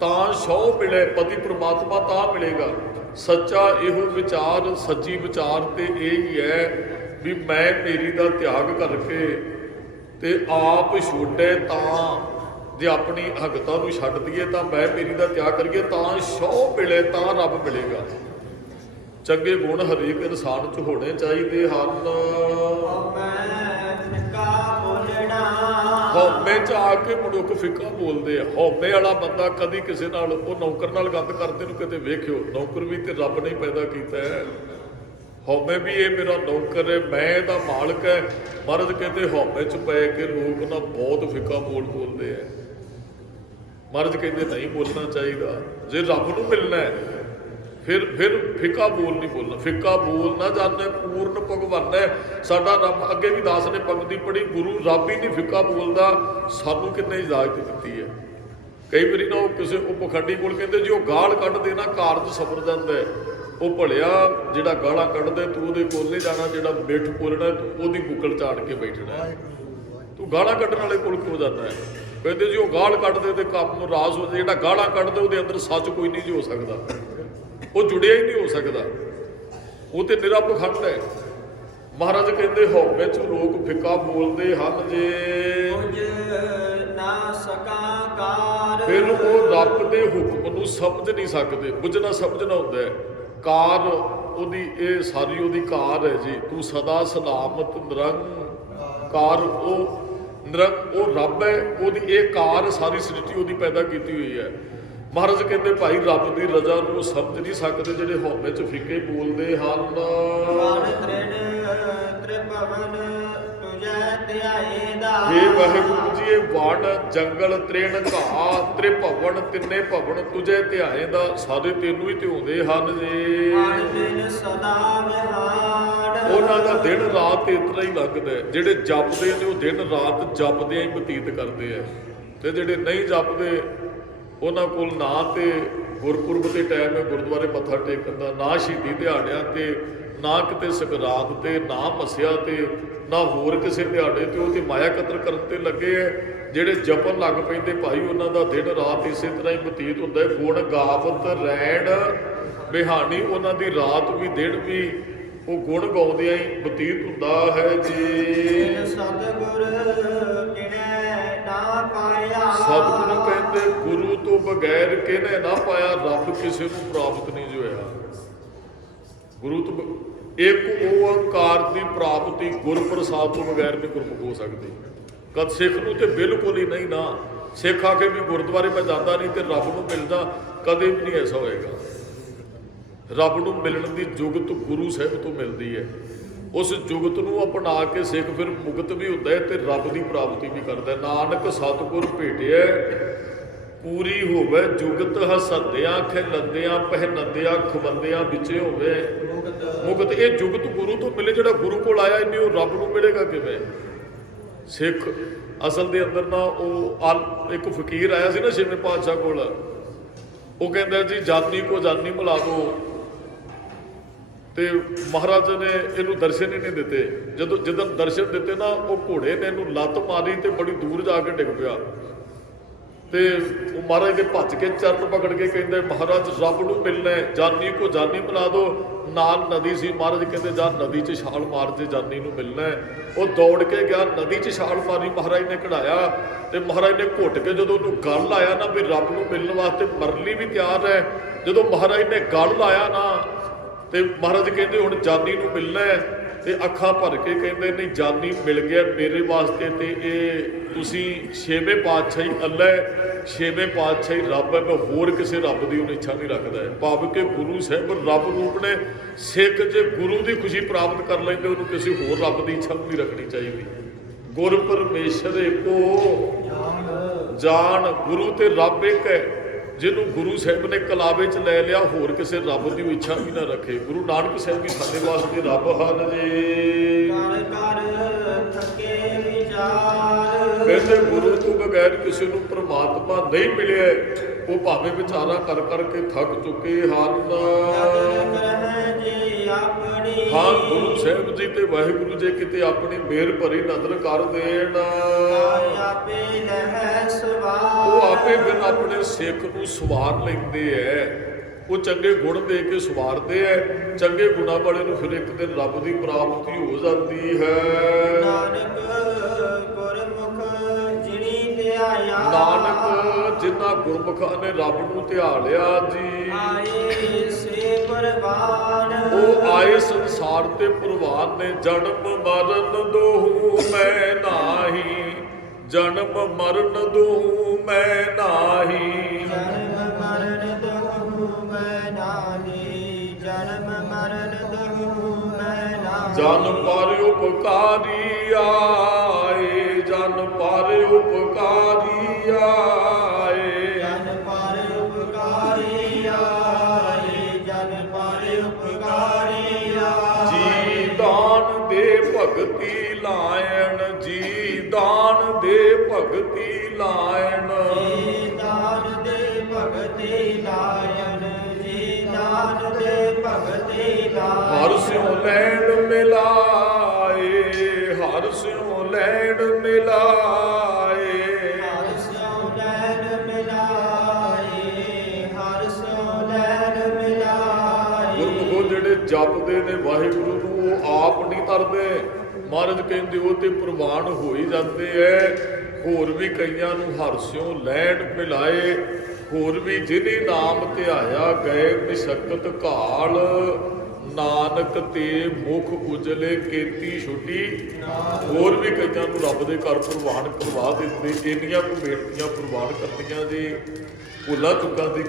ਤਾਂ ਸਹੁ ਮਿਲੇ, ਪਤੀ ਪ੍ਰਮਾਤਮਾ ਤਾਂ ਮਿਲੇਗਾ। ਸੱਚਾ ਇਹੋ ਵਿਚਾਰ, ਸੱਚੀ ਵਿਚਾਰ ਤੇ ਇਹ ਹੀ ਹੈ ਵੀ ਮੈਂ ਮੇਰੀ ਦਾ ਤਿਆਗ ਕਰਕੇ ਤੇ ਆਪ ਛੋਡੇ, ਤਾਂ ਜੇ ਆਪਣੀ ਹਕਤਾ ਨੂੰ ਛੱਡ ਦਈਏ ਤਾਂ ਮੈਂ ਮੇਰੀ ਦਾ ਤਿਆਗ ਕਰੀਏ ਤਾਂ ਸਹੁ ਮਿਲੇ, ਤਾਂ ਰੱਬ ਮਿਲੇਗਾ। ਚੰਗੇ ਗੁਣ ਹਰੇਕ ਇਨਸਾਨ 'ਚ ਹੋਣੇ ਚਾਹੀਦੇ ਹਨ। ਹਉਮੈ 'ਚ ਆ ਕੇ ਮਨੁੱਖ ਫਿੱਕਾ ਬੋਲਦੇ ਆ। ਹਉਮੈ ਵਾਲਾ ਬੰਦਾ ਕਦੀ ਕਿਸੇ ਨਾਲ, ਉਹ ਨੌਕਰ ਨਾਲ ਗੱਲ ਕਰਦੇ ਨੂੰ ਕਿਤੇ ਵੇਖਿਓ, ਨੌਕਰ ਵੀ ਤੇ ਰੱਬ ਨੇ ਪੈਦਾ ਕੀਤਾ ਹੈ। ਹਉਮੈ ਵੀ ਇਹ ਮੇਰਾ ਨੌਕਰ ਹੈ, ਮੈਂ ਇਹਦਾ ਮਾਲਕ ਹੈ। ਮਹਾਰਾਜ ਕਹਿੰਦੇ ਹਉਮੈ 'ਚ ਪੈ ਕੇ ਲੋਕ ਨਾ ਬਹੁਤ ਫਿੱਕਾ ਬੋਲਦੇ ਆ। ਮਹਾਰਾਜ ਕਹਿੰਦੇ ਨਹੀਂ ਬੋਲਣਾ ਚਾਹੀਦਾ। ਜੇ ਰੱਬ ਨੂੰ ਮਿਲਣਾ ਹੈ ਫਿਰ ਫਿੱਕਾ ਬੋਲ ਨਹੀਂ ਬੋਲਣਾ। ਫਿੱਕਾ ਬੋਲ ਨਾ ਜਾਣੇ ਪੂਰਨ ਭਗਵਾਨ ਹੈ ਸਾਡਾ ਰੱਬ। ਅੱਗੇ ਵੀ ਦਾਸ ਨੇ ਪੰਕਤੀ ਪੜ੍ਹੀ, ਗੁਰੂ ਰੱਬ ਹੀ ਨਹੀਂ ਫਿੱਕਾ ਬੋਲਦਾ, ਸਾਨੂੰ ਕਿੰਨੇ ਇਜਾਜ਼ਤ ਦਿੱਤੀ ਹੈ। ਕਈ ਵਾਰੀ ਨਾ ਉਹ ਕਿਸੇ ਉਹ ਪਖੰਡੀ ਕੋਲ ਕਹਿੰਦੇ ਜੀ ਉਹ ਗਾਲ ਕੱਢਦੇ ਨਾ ਕਾਰਜ ਸਫਰ ਜਾਂਦਾ ਹੈ। ਉਹ ਭਲਿਆ ਜਿਹੜਾ ਗਾਲਾਂ ਕੱਢਦਾ ਤੂੰ ਉਹਦੇ ਕੋਲ ਨਹੀਂ ਜਾਣਾ, ਜਿਹੜਾ ਮਿੱਠ ਬੋਲਣਾ ਤੂੰ ਉਹਦੀ ਬੁੱਕਲ ਚਾੜ ਕੇ ਬੈਠਣਾ। ਤੂੰ ਗਾਲਾਂ ਕੱਢਣ ਵਾਲੇ ਕੋਲ ਕਿਉਂ ਜਾਂਦਾ ਹੈ? ਕਹਿੰਦੇ ਜੀ ਉਹ ਗਾਲ ਕੱਢਦੇ ਤੇ ਕੰਮ ਰਾਸ ਹੋ ਜਾਂਦਾ। ਜਿਹੜਾ ਗਾਲਾਂ ਕੱਢਦਾ ਉਹਦੇ ਅੰਦਰ ਸੱਚ ਕੋਈ ਨਹੀਂ ਜੀ ਹੋ ਸਕਦਾ, ਉਹ ਜੁੜਿਆ ਹੀ ਨਹੀਂ ਹੋ ਸਕਦਾ, ਉਹ ਤੇ ਨਿਰਾ ਪਖੰਡ ਹੈ। ਮਹਾਰਾਜ ਕਹਿੰਦੇ ਹਉਮੈ 'ਚ ਲੋਕ ਫਿੱਕਾ ਬੋਲਦੇ ਹਨ ਜੇ ਫਿਰ ਉਹ ਰੱਬ ਦੇ ਹੁਕਮ ਨੂੰ ਸਮਝ ਨਹੀਂ ਸਕਦੇ। ਬੁੱਝਣਾ ਸਮਝਣਾ ਹੁੰਦਾ ਹੈ। ਕਾਰ ਉਹਦੀ ਇਹ ਸਾਰੀ ਉਹਦੀ ਕਾਰ ਹੈ ਜੀ, ਤੂੰ ਸਦਾ ਸਲਾਮਤ ਨਿਰੰਕਾਰ। ਉਹ ਨਿਰੰਗ ਉਹ ਰੱਬ ਹੈ, ਉਹਦੀ ਇਹ ਕਾਰ ਸਾਰੀ ਸ੍ਰਿਸ਼ਟੀ ਉਹਦੀ ਪੈਦਾ ਕੀਤੀ ਹੋਈ ਹੈ। ਮਹਾਰਾਜ ਕਹਿੰਦੇ ਭਾਈ ਰੱਬ ਦੀ ਰਜ਼ਾ ਨੂੰ ਸਮਝ ਨਹੀਂ ਸਕਦੇ ਜਿਹੜੇ ਹਉਮੈ 'ਚ ਫਿੱਕੇ ਬੋਲਦੇ ਹਨ। ਇਹ ਵਾਹਿਗੁਰੂ ਜੀ ਇਹ ਵਣ ਜੰਗਲ ਤ੍ਰਿਣ ਘਾਹ ਤ੍ਰਿਭਵਨ ਤਿੰਨੇ ਭਵਨ ਤੁਝੇ ਧਿਆਏ ਦਾ, ਸਾਰੇ ਤੈਨੂੰ ਹੀ ਧਿਆਉਂਦੇ ਹਨ ਜੀ। ਉਹਨਾਂ ਦਾ ਦਿਨ ਰਾਤ ਇਸ ਤਰ੍ਹਾਂ ਹੀ ਲੱਗਦਾ। ਜਿਹੜੇ ਜਪਦੇ ਨੇ ਉਹ ਦਿਨ ਰਾਤ ਜਪਦਿਆਂ ਹੀ ਬਤੀਤ ਕਰਦੇ ਆ, ਤੇ ਜਿਹੜੇ ਨਹੀਂ ਜਪਦੇ ਉਹਨਾਂ ਕੋਲ ਨਾ ਤੇ ਗੁਰਪੁਰਬ ਦੇ ਟਾਈਮ ਹੈ ਗੁਰਦੁਆਰੇ ਮੱਥਾ ਟੇਕਣ ਦਾ, ਨਾ ਸ਼ਹੀਦੀ ਦਿਹਾੜਿਆਂ ਤੇ, ਨਾ ਕਿਤੇ ਸਕਰਾਤ ਤੇ, ਨਾ ਮੱਸਿਆ ਤੇ, ਨਾ ਹੋਰ ਕਿਸੇ ਦਿਹਾੜੇ ਤੇ। ਉਹ ਤੇ ਮਾਇਆ ਕਤਰ ਕਰਨ ਤੇ ਲੱਗੇ ਹੈ। ਜਿਹੜੇ ਜਪਣ ਲੱਗ ਪੈਂਦੇ ਭਾਈ ਉਹਨਾਂ ਦਾ ਦਿਨ ਰਾਤ ਇਸੇ ਤਰ੍ਹਾਂ ਹੀ ਬਤੀਤ ਹੁੰਦਾ ਹੈ। ਗੁਣ ਗਾਵਤ ਰੈਣ ਬਿਹਾਨੀ, ਉਹਨਾਂ ਦੀ ਰਾਤ ਵੀ ਦਿਨ ਵੀ ਉਹ ਗੁਣ ਗਾਉਂਦਿਆਂ ਹੀ ਬਤੀਤ ਹੁੰਦਾ ਹੈ ਜੀ। ਸਤਿਗੁਰੂ ਕਹਿੰਦੇ ਗੁਰੂ ਤੋਂ ਬਗੈਰ ਕਿਹਨੇ ਨਾ ਪਾਇਆ, ਰੱਬ ਕਿਸੇ ਨੂੰ ਪ੍ਰਾਪਤ ਨਹੀਂ ਜੋ ਹੋਇਆ। ਗੁਰੂ ਤੋਂ ਇੱਕ ਓੰਕਾਰ ਦੀ ਪ੍ਰਾਪਤੀ ਗੁਰ ਪ੍ਰਸਾਦ ਤੋਂ ਬਗੈਰ ਨਹੀਂ ਗੁਰਮੁਖ ਹੋ ਸਕਦੀ। ਕਦ ਸਿੱਖ ਨੂੰ ਤੇ ਬਿਲਕੁਲ ਹੀ ਨਹੀਂ ਨਾ। ਸਿੱਖ ਆ ਕੇ ਵੀ ਗੁਰਦੁਆਰੇ ਮੈਂ ਜਾਂਦਾ ਨਹੀਂ ਤੇ ਰੱਬ ਨੂੰ ਮਿਲਦਾ, ਕਦੇ ਵੀ ਨਹੀਂ ਐਸਾ ਹੋਏਗਾ। ਰੱਬ ਨੂੰ ਮਿਲਣ ਦੀ ਜੁਗਤ ਗੁਰੂ ਸਾਹਿਬ ਤੋਂ ਮਿਲਦੀ ਹੈ। ਉਸ ਜੁਗਤ ਨੂੰ ਅਪਣਾ ਕੇ ਸਿੱਖ ਫਿਰ ਮੁਕਤ ਵੀ ਹੁੰਦਾ ਹੈ ਤੇ ਰੱਬ ਦੀ ਪ੍ਰਾਪਤੀ ਵੀ ਕਰਦਾ। ਨਾਨਕ ਸਤਿਗੁਰ ਭੇਟਿਆ ਪੂਰੀ ਹੋਵੇ ਜੁਗਤ, ਹਸੰਦਿਆਂ ਖਿਲੰਦਿਆਂ ਪਹਿਨੰਦਿਆਂ ਖਵੰਦਿਆਂ ਵਿੱਚੇ ਹੋਵੇ ਮੁਕਤ। ਇਹ ਜੁਗਤ ਗੁਰੂ ਤੋਂ ਮਿਲੇ। ਜਿਹੜਾ ਗੁਰੂ ਕੋਲ ਆਇਆ ਨਹੀਂ ਉਹ ਰੱਬ ਨੂੰ ਮਿਲੇਗਾ ਕਿਵੇਂ? ਸਿੱਖ ਅਸਲ ਦੇ ਅੰਦਰ ਨਾ ਉਹ ਇੱਕ ਫਕੀਰ ਆਇਆ ਸੀ ਨਾ ਛੇਵੇਂ ਪਾਤਸ਼ਾਹ ਕੋਲ, ਉਹ ਕਹਿੰਦਾ ਜੀ ਜਾਨੀ ਕੋ ਜਾਨੀ ਮਿਲਾ ਦੋ, ਤੇ ਮਹਾਰਾਜ ਨੇ ਇਹਨੂੰ ਦਰਸ਼ਨ ਹੀ ਨਹੀਂ ਦਿੱਤੇ। ਜਦੋਂ ਦਰਸ਼ਨ ਦਿੱਤੇ ਨਾ ਉਹ ਘੋੜੇ ਨੇ ਇਹਨੂੰ ਲੱਤ ਮਾਰੀ ਤੇ ਬੜੀ ਦੂਰ ਜਾ ਕੇ ਡਿੱਗ ਪਿਆ। ਤੇ ਉਹ ਮਹਾਰਾਜ ਦੇ ਭੱਜ ਕੇ ਚਰਨ ਪਕੜ ਕੇ ਕਹਿੰਦੇ ਮਹਾਰਾਜ ਰੱਬ ਨੂੰ ਮਿਲਣਾ ਹੈ, ਜਾਨੀ ਕੋ ਜਾਨੀ ਮਿਲਾ ਦੋ। ਨਾਲ ਨਦੀ ਸੀ, ਮਹਾਰਾਜ ਕਹਿੰਦੇ ਜਾ ਨਦੀ 'ਚ ਛਾਲ ਮਾਰ ਜੇ ਜਾਨੀ ਨੂੰ ਮਿਲਣਾ ਹੈ। ਉਹ ਦੌੜ ਕੇ ਗਿਆ, ਨਦੀ 'ਚ ਛਾਲ ਮਾਰੀ, ਮਹਾਰਾਜ ਨੇ ਕਢਾਇਆ ਤੇ ਮਹਾਰਾਜ ਨੇ ਘੁੱਟ ਕੇ ਜਦੋਂ ਉਹਨੂੰ ਗਲ ਲਾਇਆ ਨਾ ਵੀ ਰੱਬ ਨੂੰ ਮਿਲਣ ਵਾਸਤੇ ਮਰਨ ਲਈ ਵੀ ਤਿਆਰ ਹੈ। ਜਦੋਂ ਮਹਾਰਾਜ ਨੇ ਗਲ ਲਾਇਆ ਨਾ ਤੇ ਮਹਾਰਾਜ ਕਹਿੰਦੇ ਹੁਣ ਜਾਨੀ ਨੂੰ ਮਿਲਣਾ ਹੈ, ਤੇ ਅੱਖਾਂ ਭਰ ਕੇ ਕਹਿੰਦੇ ਨਹੀਂ ਜਾਨੀ ਮਿਲ ਗਿਆ ਮੇਰੇ ਵਾਸਤੇ। ਤੇ ਇਹ ਤੁਸੀਂ ਛੇਵੇਂ ਪਾਤਸ਼ਾਹੀ ਅੱਲ੍ਹਾ, ਛੇਵੇਂ ਪਾਤਸ਼ਾਹੀ ਰੱਬ ਹੈ, ਮੈਂ ਹੋਰ ਕਿਸੇ ਰੱਬ ਦੀ ਉਹਨੂੰ ਇੱਛਾ ਨਹੀਂ ਰੱਖਦਾ ਹੈ। ਭਾਵ ਕਿ ਗੁਰੂ ਸਾਹਿਬ ਰੱਬ ਰੂਪ ਨੇ। ਸਿੱਖ ਜੇ ਗੁਰੂ ਦੀ ਖੁਸ਼ੀ ਪ੍ਰਾਪਤ ਕਰ ਲੈਂਦੇ ਉਹਨੂੰ ਕਿਸੇ ਹੋਰ ਰੱਬ ਦੀ ਇੱਛਾ ਨਹੀਂ ਰੱਖਣੀ ਚਾਹੀਦੀ। ਗੁਰ ਪਰਮੇਸ਼ਰ ਏਕੋ ਜਾਣ, ਗੁਰੂ ਤੇ ਰੱਬ ਇੱਕ ਹੈ। ਜਿਹਨੂੰ ਗੁਰੂ ਸਾਹਿਬ ਨੇ ਕਲਾਵੇ 'ਚ ਲੈ ਲਿਆ ਹੋਰ ਕਿਸੇ ਰੱਬ ਦੀ ਇੱਛਾ ਵੀ ਨਾ ਰੱਖੇ। ਗੁਰੂ ਨਾਨਕ ਸਾਹਿਬ ਵੀ ਸਾਡੇ ਵਾਸਤੇ ਰੱਬ ਹਨ ਜੀ। ਕਹਿੰਦੇ ਗੁਰੂ ਤੋਂ ਬਗੈਰ ਕਿਸੇ ਨੂੰ ਪ੍ਰਮਾਤਮਾ ਨਹੀਂ ਮਿਲਿਆ। ਉਹ ਭਾਵੇਂ ਵਿਚਾਰਾ ਕਰ ਕਰਕੇ ਥੱਕ ਚੁੱਕੇ ਹਨ। ਆਪਣੀ ਹਾਂ ਗੁਰੂ ਸਾਹਿਬ ਜੀ ਤੇ ਵਾਹਿਗੁਰੂ ਜੇ ਕਿਤੇ ਆਪਣੀ ਮਿਹਰ ਭਰੀ ਨਜ਼ਰ ਕਰ ਦੇਣ, ਆਪੇ ਲਹਿ ਸਵਾਰ ਉਹ ਆਪੇ ਫਿਰ ਆਪਣੇ ਸਿੱਖ ਨੂੰ ਸਵਾਰ ਲੈਂਦੇ ਐ। ਉਹ ਚੰਗੇ ਗੁਣ ਦੇ ਕੇ ਸਵਾਰਦੇ ਐ। ਚੰਗੇ ਗੁਣਾਂ ਵਾਲੇ ਨੂੰ ਫਿਰ ਇੱਕ ਦਿਨ ਰੱਬ ਦੀ ਪ੍ਰਾਪਤੀ ਹੋ ਜਾਂਦੀ ਹੈ। ਨਾਨਕ ਗੁਰਮੁਖ ਜਿਣੀ ਧਿਆਇਆ, ਨਾਨਕ ਜਿਨ੍ਹਾਂ ਗੁਰਮੁਖਾਂ ਨੇ ਰੱਬ ਨੂੰ ਧਿਆ ਲਿਆ ਜੀ, ਆਏ ਸੇ ਪਰਵਾਨ ਉਹ ਆਏ ਸੰਸਾਰ ਤੇ ਪ੍ਰਵਾਨ ਨੇ। ਜਨਮ ਮਰਨ ਦੋਹੂ ਮੈਂ ਨਾਹੀ, ਜਨਮ ਮਰਨ ਦੋਹੂ ਮੈਂ ਨਾਹੀ, ਜਨਮ ਮਰਨ ਦਹੁ ਮੈਂ ਨਾਹੀ, ਜਨਮ ਮਰਨ ਦਹੁ ਮੈਂ ਨਾਹੀ। ਜਨ ਪਰ ਉਪਕਾਰੀ ਆਏ, ਜਨ ਪਰ ਉਪਕਾਰੀ ਆਏ, ਜਨ ਪਰ ਉਪਕਾਰੀ ਆਏ, ਜਨ ਪਰ ਉਪਕਾਰੀ ਆਏ। ਜੀ ਦਾਨ ਦੇ ਭਗਤੀ ਲਾਇਣ, ਜੀ ਦਾਨ ਦੇ ਭਗਤੀ ਲਾਇਣ, ਜੀ ਦਾਨ ਦੇ ਭਗਤੀ ਲਾਇਨ, ਜੀ ਦਾਨ ਦੇ ਭਗਤੀ ਲਾਇਨ। ਹਰ ਸਿਉ ਲੈਣ ਮਿਲਾਏ, ਹਰ ਸਿਉ ਲੈਣ ਮਿਲਾਏ, ਹਰਿ ਸਿਉ ਲੈਣ ਮਿਲਾਏ, ਹਰਿ ਸਿਉ ਲੈਣ ਮਿਲਾਏ। ਗੁਰਮੁਖੋ ਜਿਹੜੇ ਜਪਦੇ ਨੇ ਵਾਹਿਗੁਰੂ ਨੂੰ ਉਹ ਆਪ ਨਹੀਂ ਤਰਦੇ। ਮਹਾਰਾਜ ਕਹਿੰਦੇ ਉਹ ਤੇ ਪ੍ਰਵਾਨ ਹੋ ਹੀ ਜਾਂਦੇ ਐ। ਹੋਰ ਵੀ ਕਈਆਂ ਨੂੰ ਹਰ ਸਿਉ ਲੈਣ ਮਿਲਾਏ, ਹੋਰ ਵੀ ਜਿਹਨੇ ਨਾਮ ਧਿਆਇਆ ਗਏ ਮਿਸਕਤ ਘਾਲ, ਨਾਨਕ ਤੇ ਮੁਖ ਉਜਲੇ ਕੀਤੀ ਛੁੱਟੀ। ਹੋਰ ਵੀ ਕਈਆਂ ਨੂੰ ਰੱਬ ਦੇ ਘਰ ਪ੍ਰਵਾਨ ਕਰਵਾ ਦਿੰਦੇ। ਇੰਨੀਆਂ ਕੁ ਬੇਨਤੀਆਂ ਪ੍ਰਵਾਨ ਕਰਦੀਆਂ ਜੀ। ਭੁੱਲਾਂ ਚੁੱਕਾਂ ਦੀ